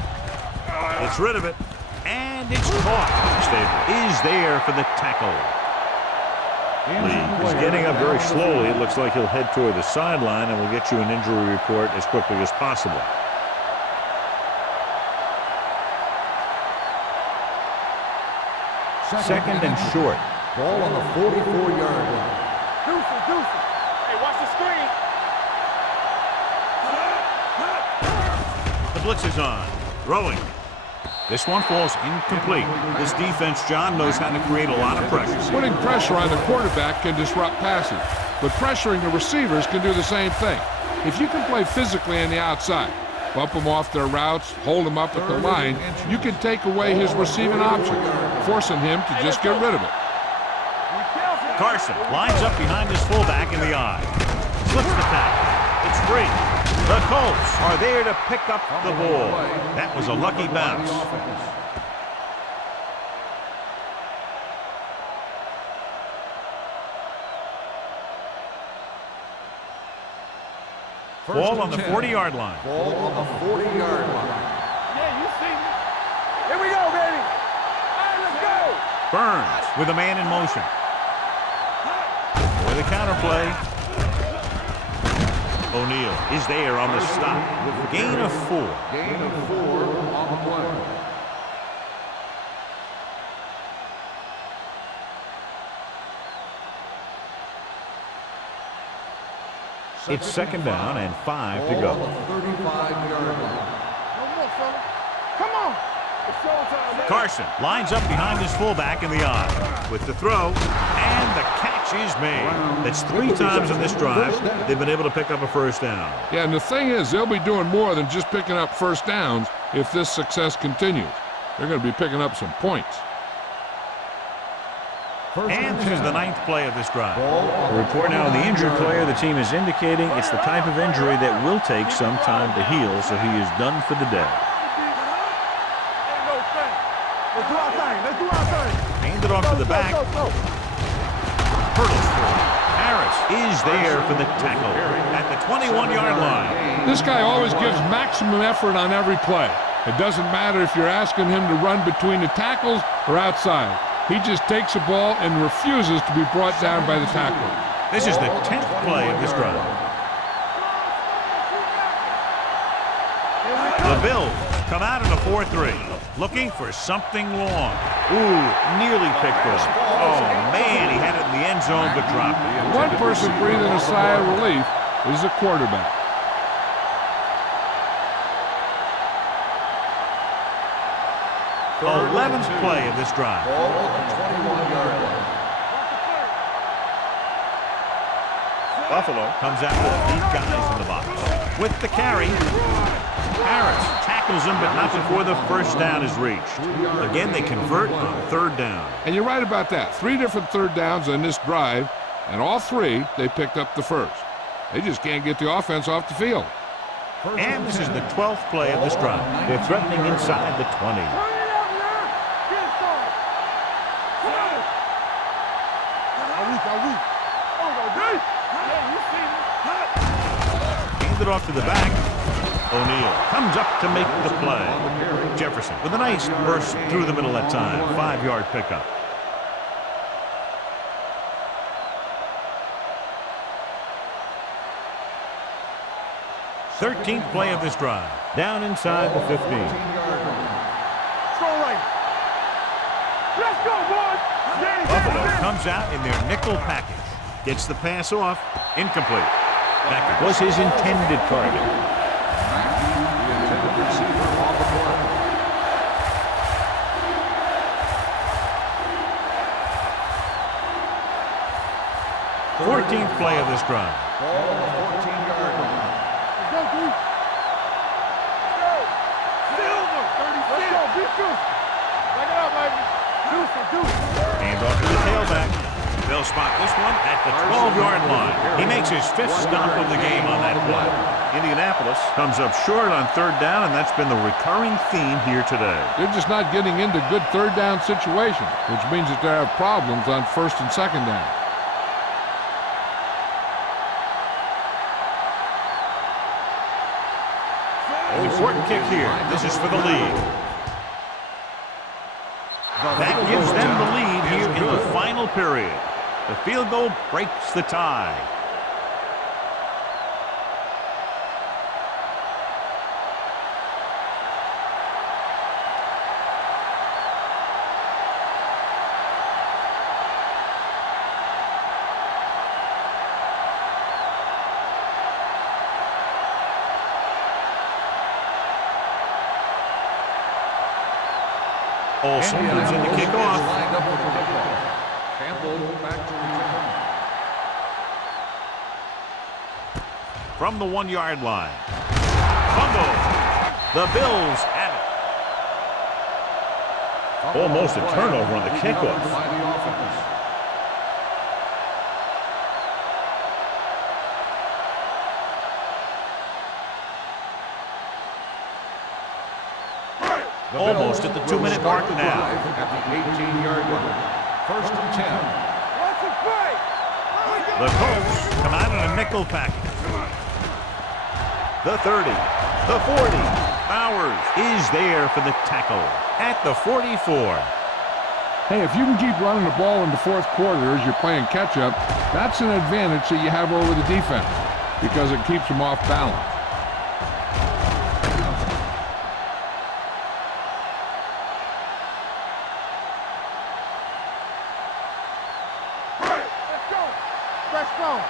Gets rid of it, and it's caught. Stable is there for the tackle. Lee is getting up very slowly. It looks like he'll head toward the sideline, and we'll get you an injury report as quickly as possible. Second and short. Ball on the 44-yard line. Deuce. Hey, watch the screen. The blitz is on. Throwing. This one falls incomplete. This defense, John, knows how to create a lot of pressure. Putting pressure on the quarterback can disrupt passing, but pressuring the receivers can do the same thing. If you can play physically on the outside, bump them off their routes, hold them up at the line, you can take away his receiving option, forcing him to just get rid of it. Carson lines up behind his fullback in the I. Slips the tackle. It's free. The Colts are there to pick up the ball. That was a lucky bounce. Ball on the 40-yard line. Ball on the 40-yard line. Yeah, you see me. Here we go, baby. All right, let's go. Burns with a man in motion. With a counter play. O'Neal is there on the stop. Gain of 4. Gain of 4 on the play. It's second down and 5 to go. Ball on the 35-yard line. No more, fella. Come on. It's showtime, baby. Carson lines up behind his fullback in the eye. With the throw, and the catch is made. That's 3 times in this drive they've been able to pick up a first down. Yeah, and the thing is, they'll be doing more than just picking up first downs if this success continues. They're going to be picking up some points. And this is the 9th play of this drive. The report now on the injured player. The team is indicating it's the type of injury that will take some time to heal, so he is done for the day. Ain't no thing. Let's do our thing. Let's do our thing. Handed off to the back. Hurdles for it. Harris is there for the tackle at the 21-yard line. This guy always gives maximum effort on every play. It doesn't matter if you're asking him to run between the tackles or outside. He just takes the ball and refuses to be brought down by the tackler. This is the 10th play of this drive. The Bills come out in a 4-3, looking for something long. Ooh, nearly picked off. Oh, man, he had it in the end zone but dropped it. One person breathing a sigh of relief is the quarterback. The 11th play of this drive. Ball on the 21-yard line. Buffalo comes out with 8 guys in the box. With the carry, Harris tackles him, but not before the first down is reached. Again, they convert on 3rd down. And you're right about that. 3 different 3rd downs on this drive, and all 3 they picked up the first. They just can't get the offense off the field. And this is the 12th play of this drive. They're threatening inside the 20. Handed off to the back. O'Neal comes up to make the play. Jefferson with a nice burst through the middle that time. 5-yard pickup. Thirteenth play of this drive. Down inside the 15. Let's go, boys. Buffalo comes out in their nickel package. Gets the pass off. Incomplete. That was his intended target. The intended receiver on the play. 14th play of this drive. Ball on the 14-yard line. Let's go, Duke. Let's go. Silver. 36. Let's go. Beat Duke. Back it up, baby. Duke. Hand off to the tailback. They'll spot this one at the 12-yard line. He makes his 5th stop of the game on that play. Indianapolis comes up short on 3rd down, and that's been the recurring theme here today. They're just not getting into good 3rd down situations, which means that they have problems on 1st and 2nd down. An important kick here. This is for the lead. That gives them the lead here in the final period. The field goal breaks the tie. Olsen moves in to kick off. Lined up for the kickoff. Campbell back to return. From the 1-yard line. Fumble. The Bills have it. Almost a turnover on the kickoff. By the offense. Almost at the 2-minute mark now. At the 18-yard line. 1st and 10. Watch it play. The Colts come out in a nickel package. the 30, the 40. Bowers is there for the tackle at the 44. Hey, if you can keep running the ball in the fourth quarter as you're playing catch-up, that's an advantage that you have over the defense because it keeps them off balance. Let's go. Fresh strong.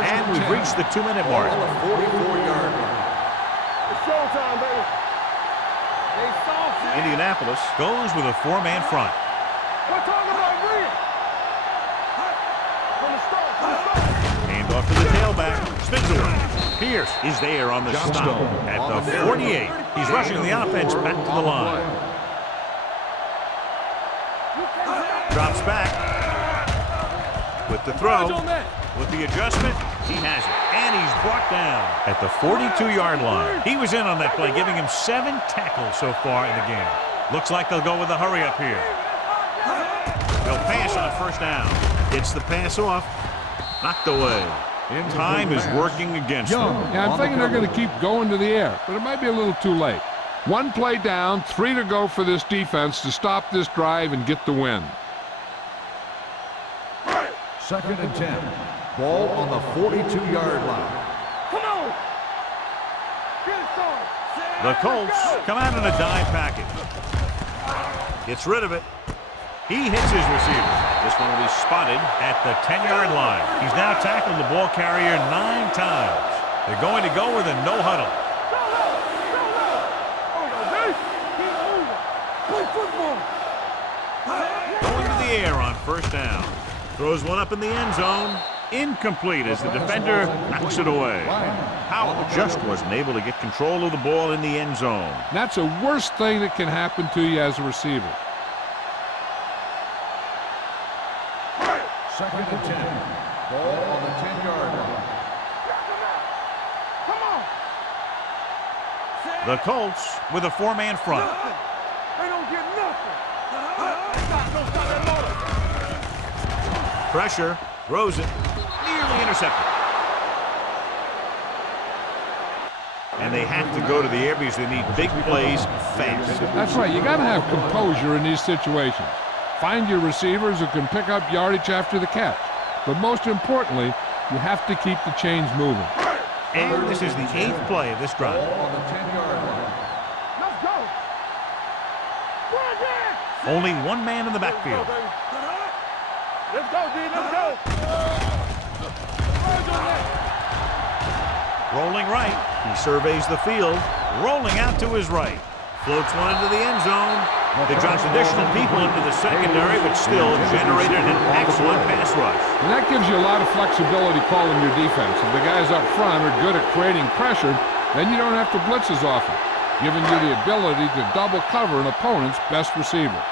And we've reached the 2-minute mark. On the 44-yard line. It's showtime, baby. They soft. Indianapolis goes with a 4-man front. We're talking about green. From the start. Hand off to the tailback. Spins away. Pierce is there on the stop at the 48. He's rushing the offense back to the line. Drops back. With the throw. With the adjustment, he has it. And he's brought down at the 42-yard line. He was in on that play, giving him 7 tackles so far in the game. Looks like they'll go with a hurry up here. They'll pass on first down. Gets the pass off. Knocked away. Time is working against them. Yeah, I'm thinking they're going to keep going to the air, but it might be a little too late. 1 play down, 3 to go for this defense to stop this drive and get the win. 2nd and 10. Ball on the 42-yard line. Come on. Get it started. The Colts come out in a dime package. Gets rid of it. He hits his receiver. This one will be spotted at the 10-yard line. He's now tackled the ball carrier 9 times. They're going to go with a no huddle. Play football. Going to the air on first down. Throws one up in the end zone. Incomplete as the defender knocks it away. Powell just wasn't able to get control of the ball in the end zone. That's the worst thing that can happen to you as a receiver. 2nd and 10. Ball on the 10-yard line. Come on. The Colts with a 4-man front. They don't get nothing. Don't stop that motor. Pressure. Throws it. Nearly intercepted. And they have to go to the air because they need big plays fast. That's right. You got to have composure in these situations. Find your receivers who can pick up yardage after the catch. But most importantly, you have to keep the chains moving. And this is the 8th play of this drive. On the 10-yard line. Let's go. Only 1 man in the backfield. Let's go, D. Let's go. Rolling right. He surveys the field. Rolling out to his right. Floats one into the end zone. They dropped additional people into the secondary, but still generated an excellent pass rush. And that gives you a lot of flexibility calling your defense. If the guys up front are good at creating pressure, then you don't have to blitz as often, giving you the ability to double cover an opponent's best receiver.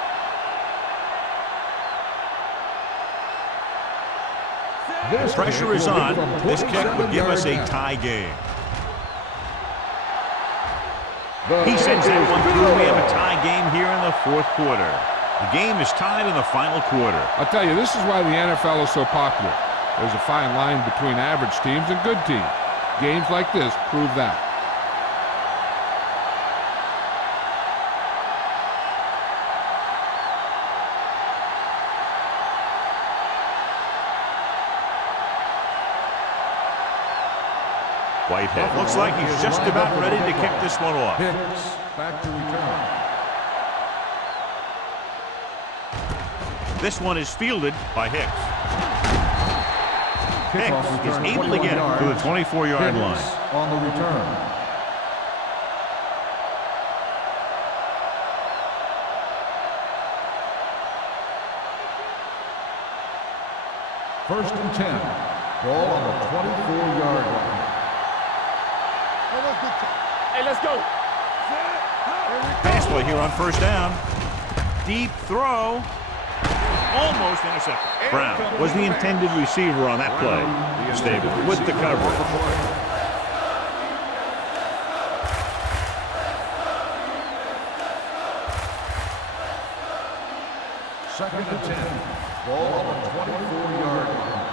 The pressure is on. This kick would give us a tie game. He sends that one through. We have a tie game here in the 4th quarter. The game is tied in the final quarter. I'll tell you, this is why the NFL is so popular. There's a fine line between average teams and good teams. Games like this prove that. Whitehead looks like he's just about ready to kick this one off. Hicks back to return. This one is fielded by Hicks. Hicks is able to get it to the 24-yard line. On the return. First and 10. Ball on the 24-yard line. Hey, let's go. Pass play here on first down. Deep throw. Almost intercepted. Brown was the intended receiver on that play. Stable with the coverage. Second and 10. Ball on the 24-yard line.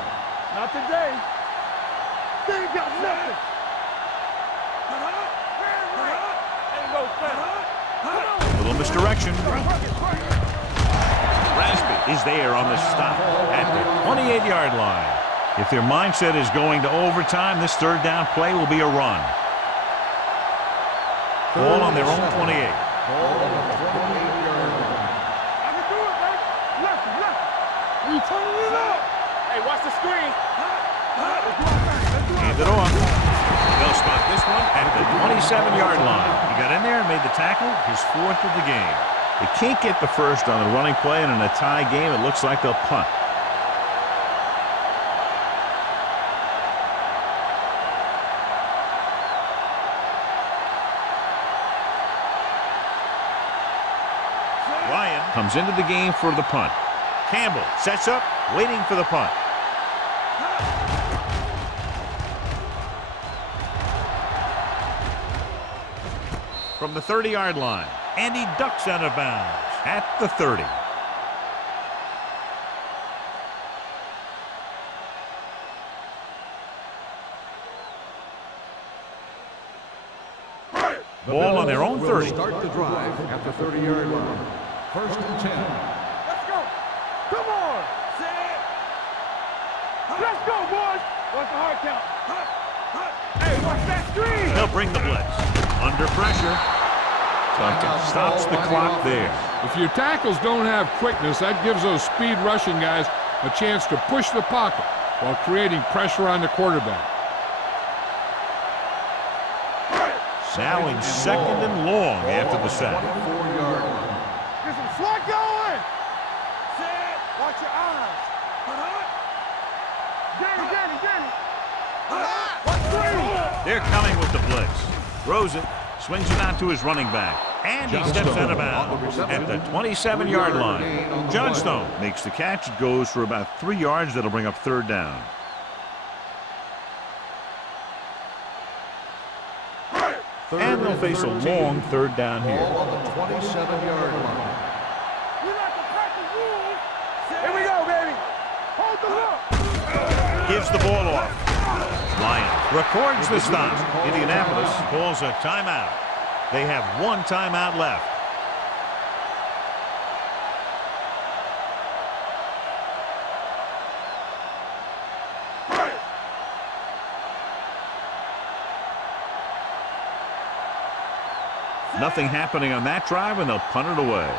Not today. They ain't got nothing. Ain't no thing. Little misdirection. Rasby is there on the stop at the 28-yard line. If their mindset is going to overtime, this third down play will be a run. Ball on their own 28. Ball on the 28-yard line. I can do it, baby. Left. You turning it up. Hey, watch the screen. Hand it off. They'll spot this one at the 27-yard line. He got in there and made the tackle, his fourth of the game. They can't get the first on the running play, and in a tie game, it looks like they'll punt. Ryan comes into the game for the punt. Campbell sets up, waiting for the punt. From the 30-yard line, and he ducks out of bounds at the 30. Ball on their own 30. Start the drive at the 30-yard line. First and 10. Let's go. Come on. Set. Let's go, boys. What's the hard count? Hey, watch that screen. They'll bring the blitz. Under pressure. Stops the clock there. If your tackles don't have quickness, that gives those speed rushing guys a chance to push the pocket while creating pressure on the quarterback. Now in second and long after the sack. 24-yard line. Get some slot going. Set. Watch your eyes. Danny. They're coming with the blitz. Throws it. Swings it out to his running back. And he steps out of bounds at the 27-yard line. Johnstone makes the catch. It goes for about 3 yards. That'll bring up third down. And they'll face a long third down here. Ball on the 27-yard line. Here we go, baby. Hold the look. Gives the ball off. Lions records the stop. Indianapolis calls a timeout. They have one timeout left. Nothing happening on that drive, and they'll punt it away.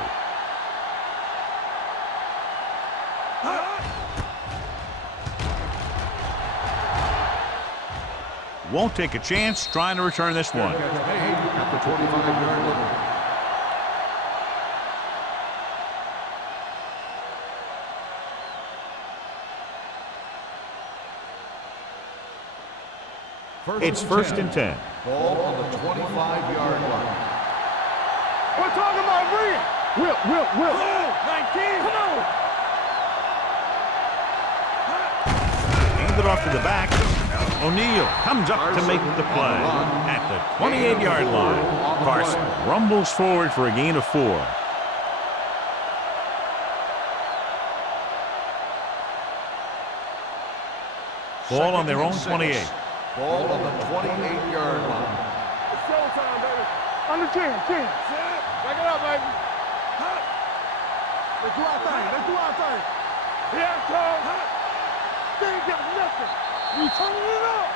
Won't take a chance trying to return this one. Catch made at the 25-yard line. It's first and 10. Ball on the 25-yard line. We're talking about Will. 19. Come on. Hand it off to the back. O'Neal comes up to make the play at the 28-yard line. Carson rumbles forward for a gain of 4. Ball on their own 28. Ball on the 28-yard line. It's showtime, baby. Under 10. Back it up, baby. Let's do our thing. Yeah, Tom. They ain't got nothing. You turning it up.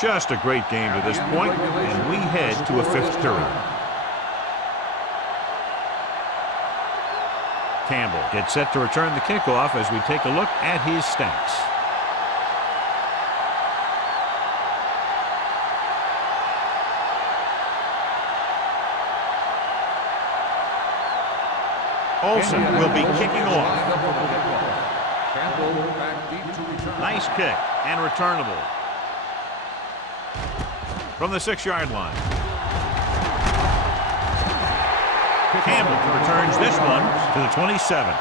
Just a great game to this point, and we head to a 5th period. Campbell gets set to return the kickoff as we take a look at his stats. Olsen will be kicking off. Nice kick and returnable. From the 6-yard line. Campbell returns this one to the 27.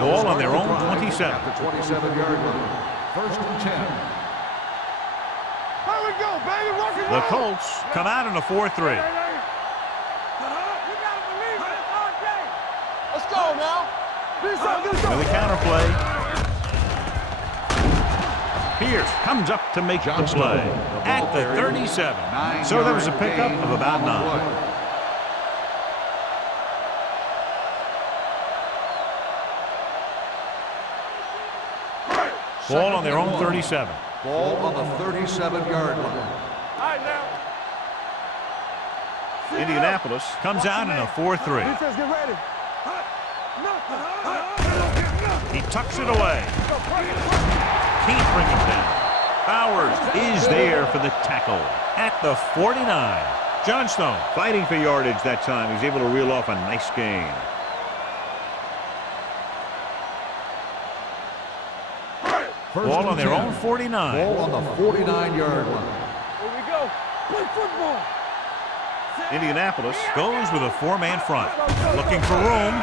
Ball on their own 27. At the 27-yard line. First and 10. Here we go, baby. Rock and The roll. Colts come out in a 4-3. Let's go now. With a counterplay. Pierce comes up to make the play at the 37. So there was a pickup of about 9. Ball on their own 37. Ball on the 37-yard line. All right, now. Indianapolis comes out in a 4-3. Defense, get ready. He tucks it away. Can't bring him down. Bowers is there for the tackle at the 49. Johnstone fighting for yardage that time. He's able to reel off a nice gain. Ball on their own 49. Ball on the 49-yard line. Here we go. Play football. Indianapolis goes with a 4-man front. Looking for room.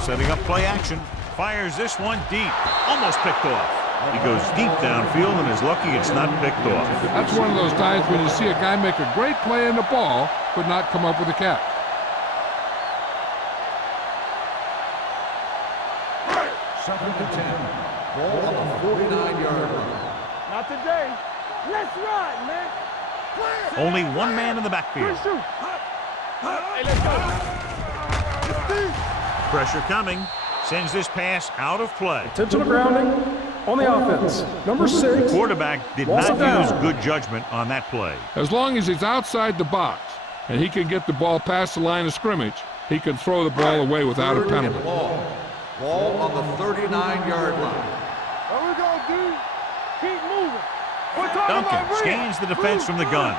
Setting up play action. Fires this one deep. Almost picked off. He goes deep downfield and is lucky it's not picked off. That's one of those times when you see a guy make a great play in the ball, but not come up with a catch. Second and 10. Ball on the 49-yard line. Not today. Let's ride, man. Only one man in the backfield. Hey, let's go. Pressure coming. Sends this pass out of play. Intentional grounding on the offense. Number 6. Quarterback did Lost not it down. use good judgment on that play. As long as he's outside the box and he can get the ball past the line of scrimmage, he can throw the ball away without a Third and penalty. long. Ball on the 39-yard line. Here we go, dude. Keep moving. We're talking Duncan about scans the defense from the gun.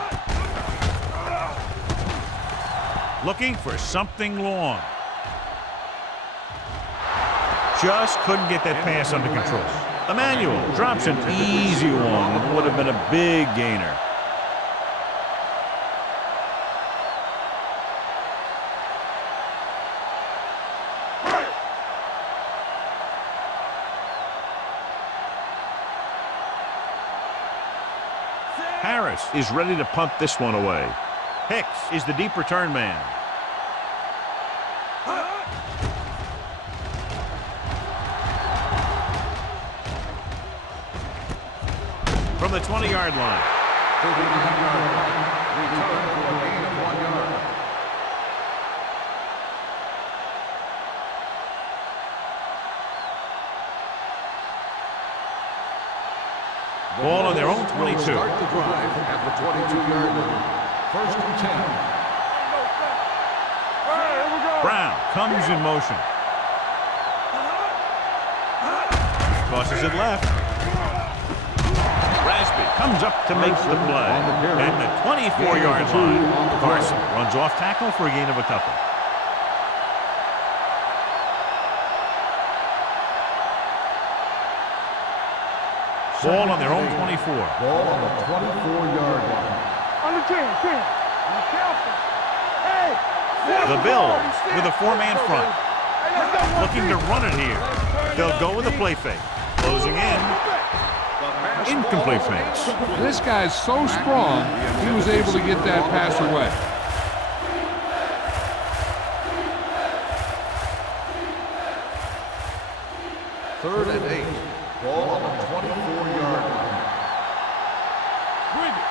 Looking for something long. Just couldn't get that pass under control. Emmanuel drops an easy one. It would have been a big gainer. Harris is ready to punt this one away. Hicks is the deep return man. From the 20-yard line. 39-yard line. Return for a gain of 1 yard. Ball on their own 22. Start the drive at the 22-yard line. First and 10. All right, here we go. Brown comes in motion. Crosses it left. Rasby comes up to make the play. At the 24-yard line, Carson runs off tackle for a gain of a couple. Ball on their own 24. Ball on the 24-yard line. On the 10. Be careful. Hey. The Bills with a 4-man front. Hey, let's go. Looking to run it here. They'll go with a play fake. Closing in. Incomplete pass. This guy's so strong, he was able to get that pass away. Third and 8. Ball on the 24-yard line. Bring it.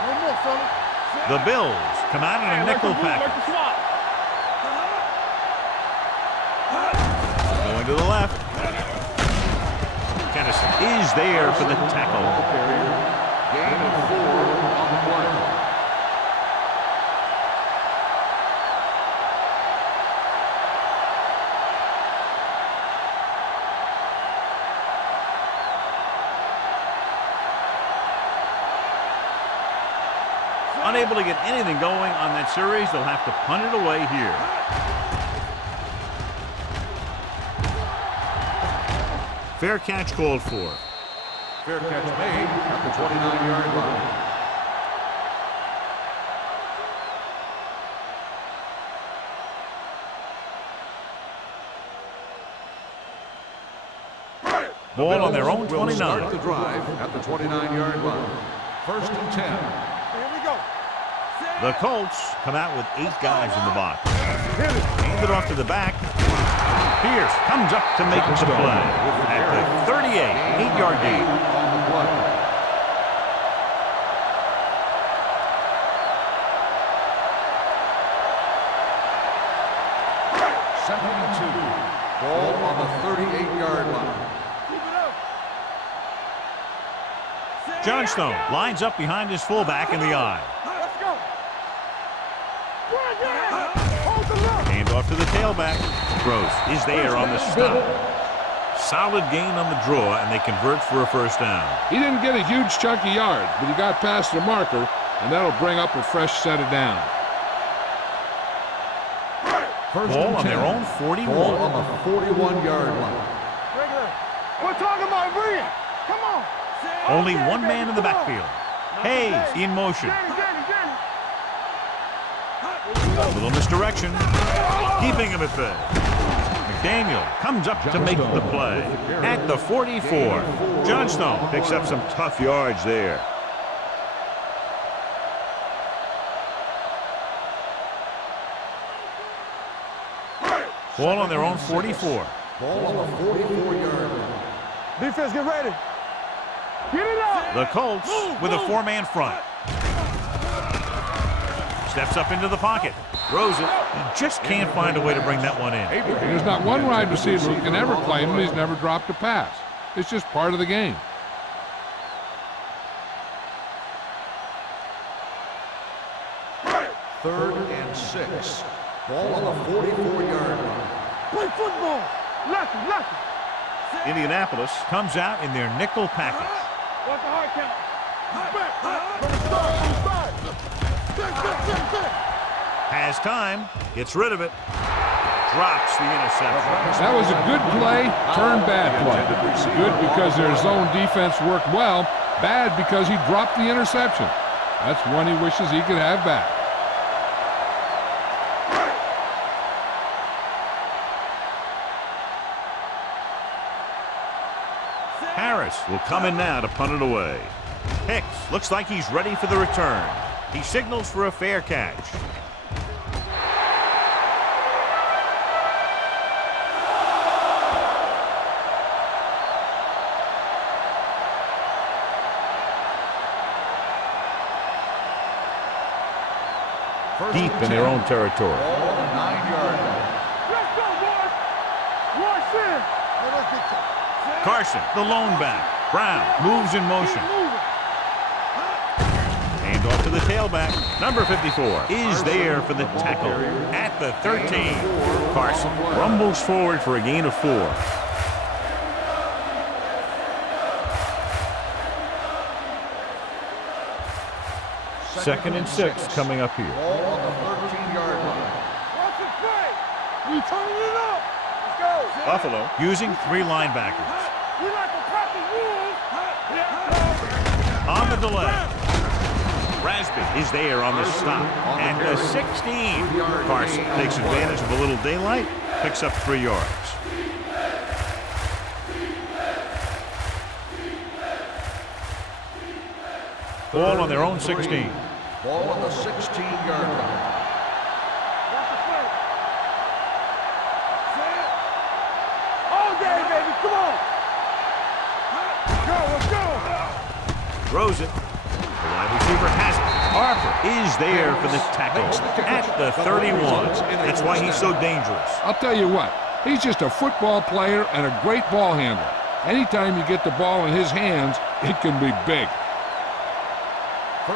No more, fella. The Bills come out in a nickel package. Going to the left. Kennison is there for the tackle. Gain of 4 on the play. Unable to get anything going on that series, they'll have to punt it away here. Fair catch called for. Fair catch made at the 29-yard line. Ball on their own Will 29. start the drive at the 29-yard line. First and 10. Here we go. The Colts come out with 8 guys in the box. Hand it off to the back. Pierce comes up to make the play. At the 38, 8-yard gain. On the play. Second and 2. Ball on the 38-yard line. Johnstone lines up behind his fullback in the eye. Let's go. Hold the look. Hand off to the tailback. Gross is there on the stop. Solid gain on the draw, and they convert for a first down. He didn't get a huge chunk of yards, but he got past the marker, and that'll bring up a fresh set of downs. First Ball and on 10. their own 41. Ball on the 41-yard line. Regular. We're talking about Brian. Come on. Only one man in the backfield. Hayes in motion. A little misdirection. Keeping him at bay. McDaniel comes up to make the play. At the 44. Johnstone picks up some tough yards there. Ball on their own 44. Ball on the 44-yard line. Defense, get ready. Get it up. The Colts with a 4-man front. Steps up into the pocket. Throws it. He just can't find a way to bring that one in. There's not one wide receiver who can ever claim he's never dropped a pass. It's just part of the game. Third and 6. Ball on the 44-yard line. Play football. Lucky. Indianapolis comes out in their nickel package. What's the hard count? Back. Has time. Gets rid of it. Drops the interception. That was a good play, turned bad play. Good because their zone defense worked well, bad because he dropped the interception. That's one he wishes he could have back. Harris will come in now to punt it away. Hicks looks like he's ready for the return. He signals for a fair catch. Deep in their own territory. Ball on the 9-yard line. Let's go, boys. Rush in. Let's get to Carson, the lone back. Brown moves in motion. Hand off to the tailback. Number 54 is there for the tackle at the 13. Carson rumbles forward for a gain of 4. Second and 6 coming up here. Ball on the 13-yard line. Watch it play. We turning it up. Let's go. Buffalo using 3 linebackers. We like to practice rules. On the delay. Rasby is there on the stop. And the 16. Carson takes advantage of a little daylight. Picks up 3 yards. Ball on their own 16. Ball on the 16-yard line. Watch the play. All day, baby. Come on. Let's go. Throws it. The wide receiver has it. Harper is there for the tackle at the 31. That's why he's so dangerous. I'll tell you what, he's just a football player and a great ball handler. Anytime you get the ball in his hands, it can be big.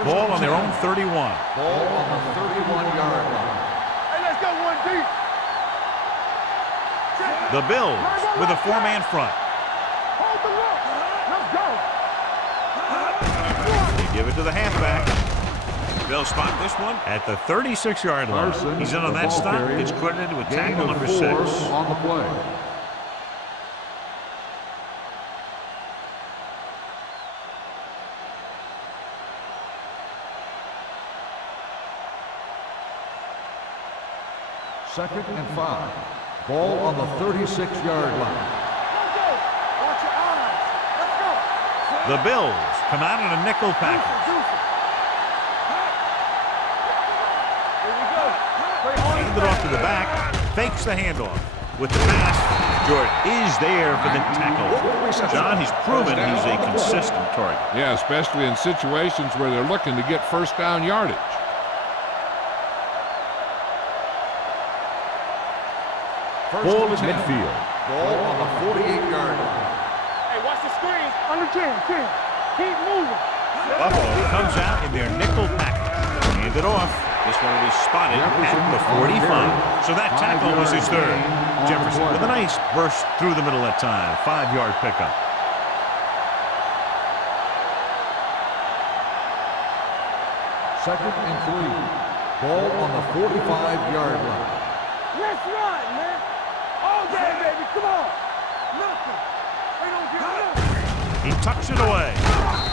Ball on their own 31. Ball on the 31-yard line. Hey, let's go one deep. The Bills with a 4-man front. Hold the look. Let's go. They give it to the halfback. They'll spot this one at the 36-yard line. He's in on that stop. Gets credited with tackle number 6. On the play. Second and 5. Ball on the 36-yard line. Let's go. Watch your eyes. Let's go. The Bills come out in a nickel package. hand it off to the back, fakes the handoff. With the pass, Jordan is there for the tackle. John, he's proven he's a consistent target. Yeah, especially in situations where they're looking to get first down yardage. Ball at midfield. Ball on the 48-yard line. Hey, watch the screen. Under 10. Keep moving. Buffalo comes out in their nickel package. Hand it off. This one will be spotted at the 45. So that tackle was his third. Jefferson with a nice burst through the middle that time. 5-yard pickup. Second and 3. Ball on the 45-yard line. Let's run, man. All day, baby. Come on. Nothing. They don't get nothing. He tucks it away.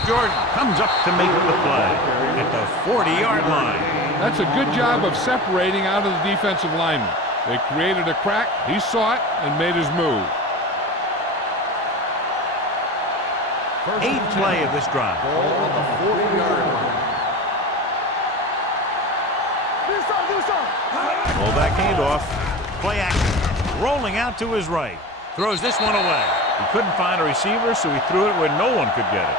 Jordan comes up to make the play at the 40-yard line. That's a good job of separating out of the defensive lineman. They created a crack, he saw it, and made his move. Eighth play of this drive. Ball on the 40-yard line. Pull back handoff. Play action. Rolling out to his right. Throws this one away. He couldn't find a receiver, so he threw it where no one could get it.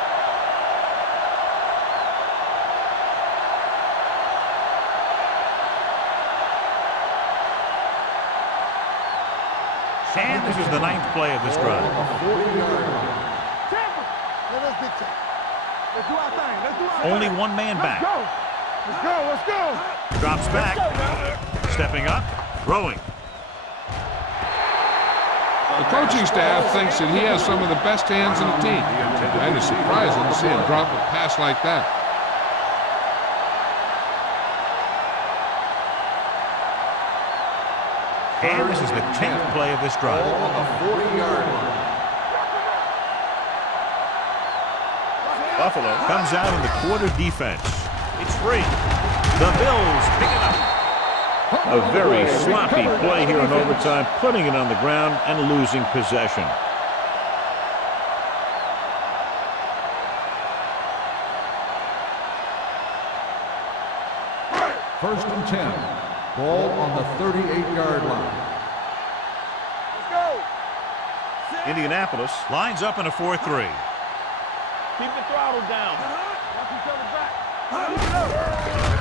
And this is the 9th play of this drive. Only one man back. Let's go. Drops back. Stepping up. Throwing. The coaching staff thinks that he has some of the best hands in the team. And it's surprising to see him drop a pass like that. And this is the 10th play of this drive. Ball on the 40-yard line. Buffalo comes out in the quarter defense. It's free. The Bills pick it up. A very sloppy play here in overtime, putting it on the ground and losing possession. First and 10. Ball on the 38-yard line. Let's go. Indianapolis lines up in a 4-3. Keep the throttle down. Watch each other back.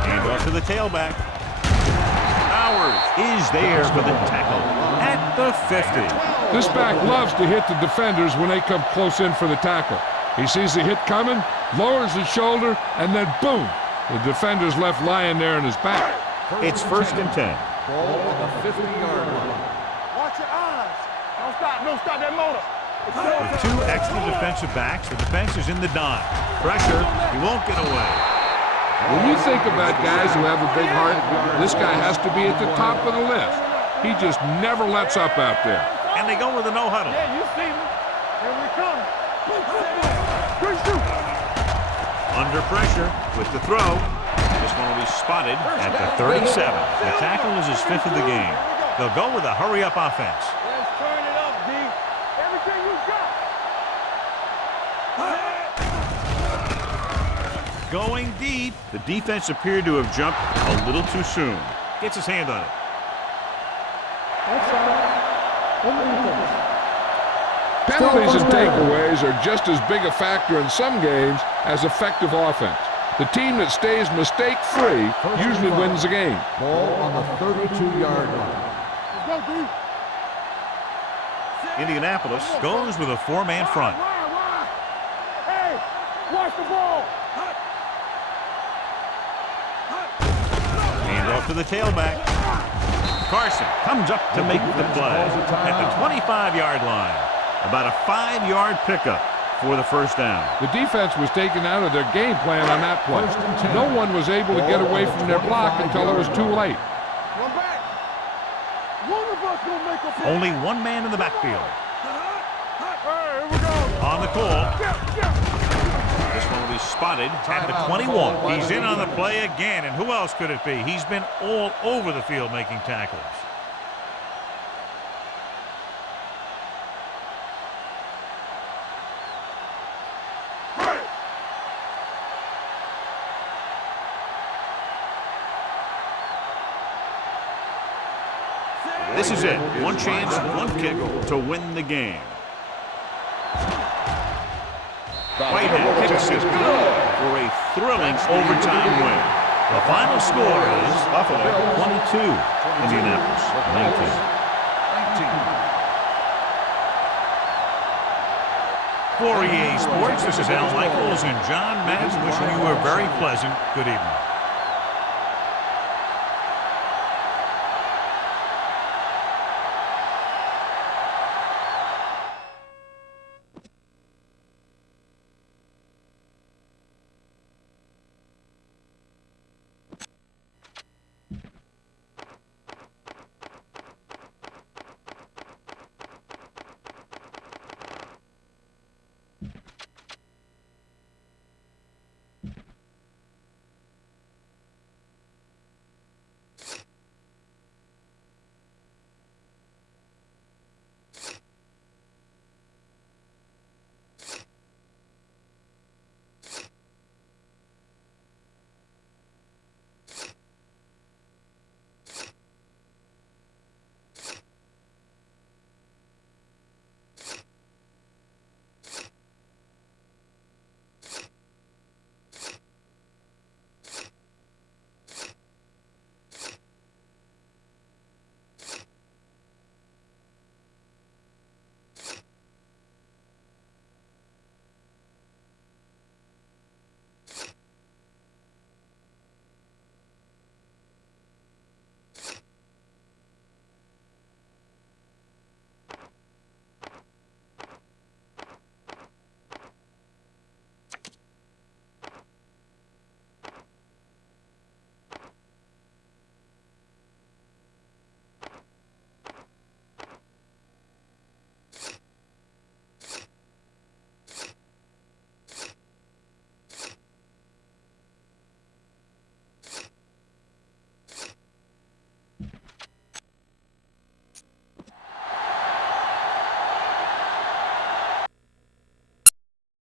Hand off to the tailback. Powers is there for the tackle at the 50. This back loves to hit the defenders when they come close in for the tackle. He sees the hit coming, lowers his shoulder, and then boom, the defender's left lying there in his back. It's first and 10. Ball on the 50-yard line. Watch your eyes. Don't stop that motor. With 2 extra defensive backs, the defense is in the dime. Pressure, he won't get away. When you think about guys who have a big heart, this guy has to be at the top of the list. He just never lets up out there. And they go with a no huddle. Yeah, you see me. Here we come. Good shoot. Under pressure with the throw. This one will be spotted at the 37. The tackle is his 5th of the game. They'll go with a hurry-up offense. Let's turn it up, D. Everything you got. Going deep. The defense appeared to have jumped a little too soon. Gets his hand on it. Penalties and takeaways are just as big a factor in some games as effective offense. The team that stays mistake-free usually wins the game. Ball on the 32-yard line. Let's go, D. Indianapolis goes with a 4-man front. Why? Hey, watch the ball. Hand off to the tailback. Carson comes up to make the play at the 25-yard line. About a 5-yard pickup for the first down. The defense was taken out of their game plan on that play. No one was able to get away from their block until it was too late. Run back. One of us gonna make a play. Only one man in the backfield. Hey, here we go. On the call. Yeah. This one will be spotted at the 21. He's in on the play again, and who else could it be? He's been all over the field making tackles. This is it. One chance, one kick to win the game. Whitehead kicks it good for a thrilling overtime win. The final score is Buffalo 22, Indianapolis 19. For EA Sports, this is Al Michaels and John Madden wishing you a very pleasant good evening.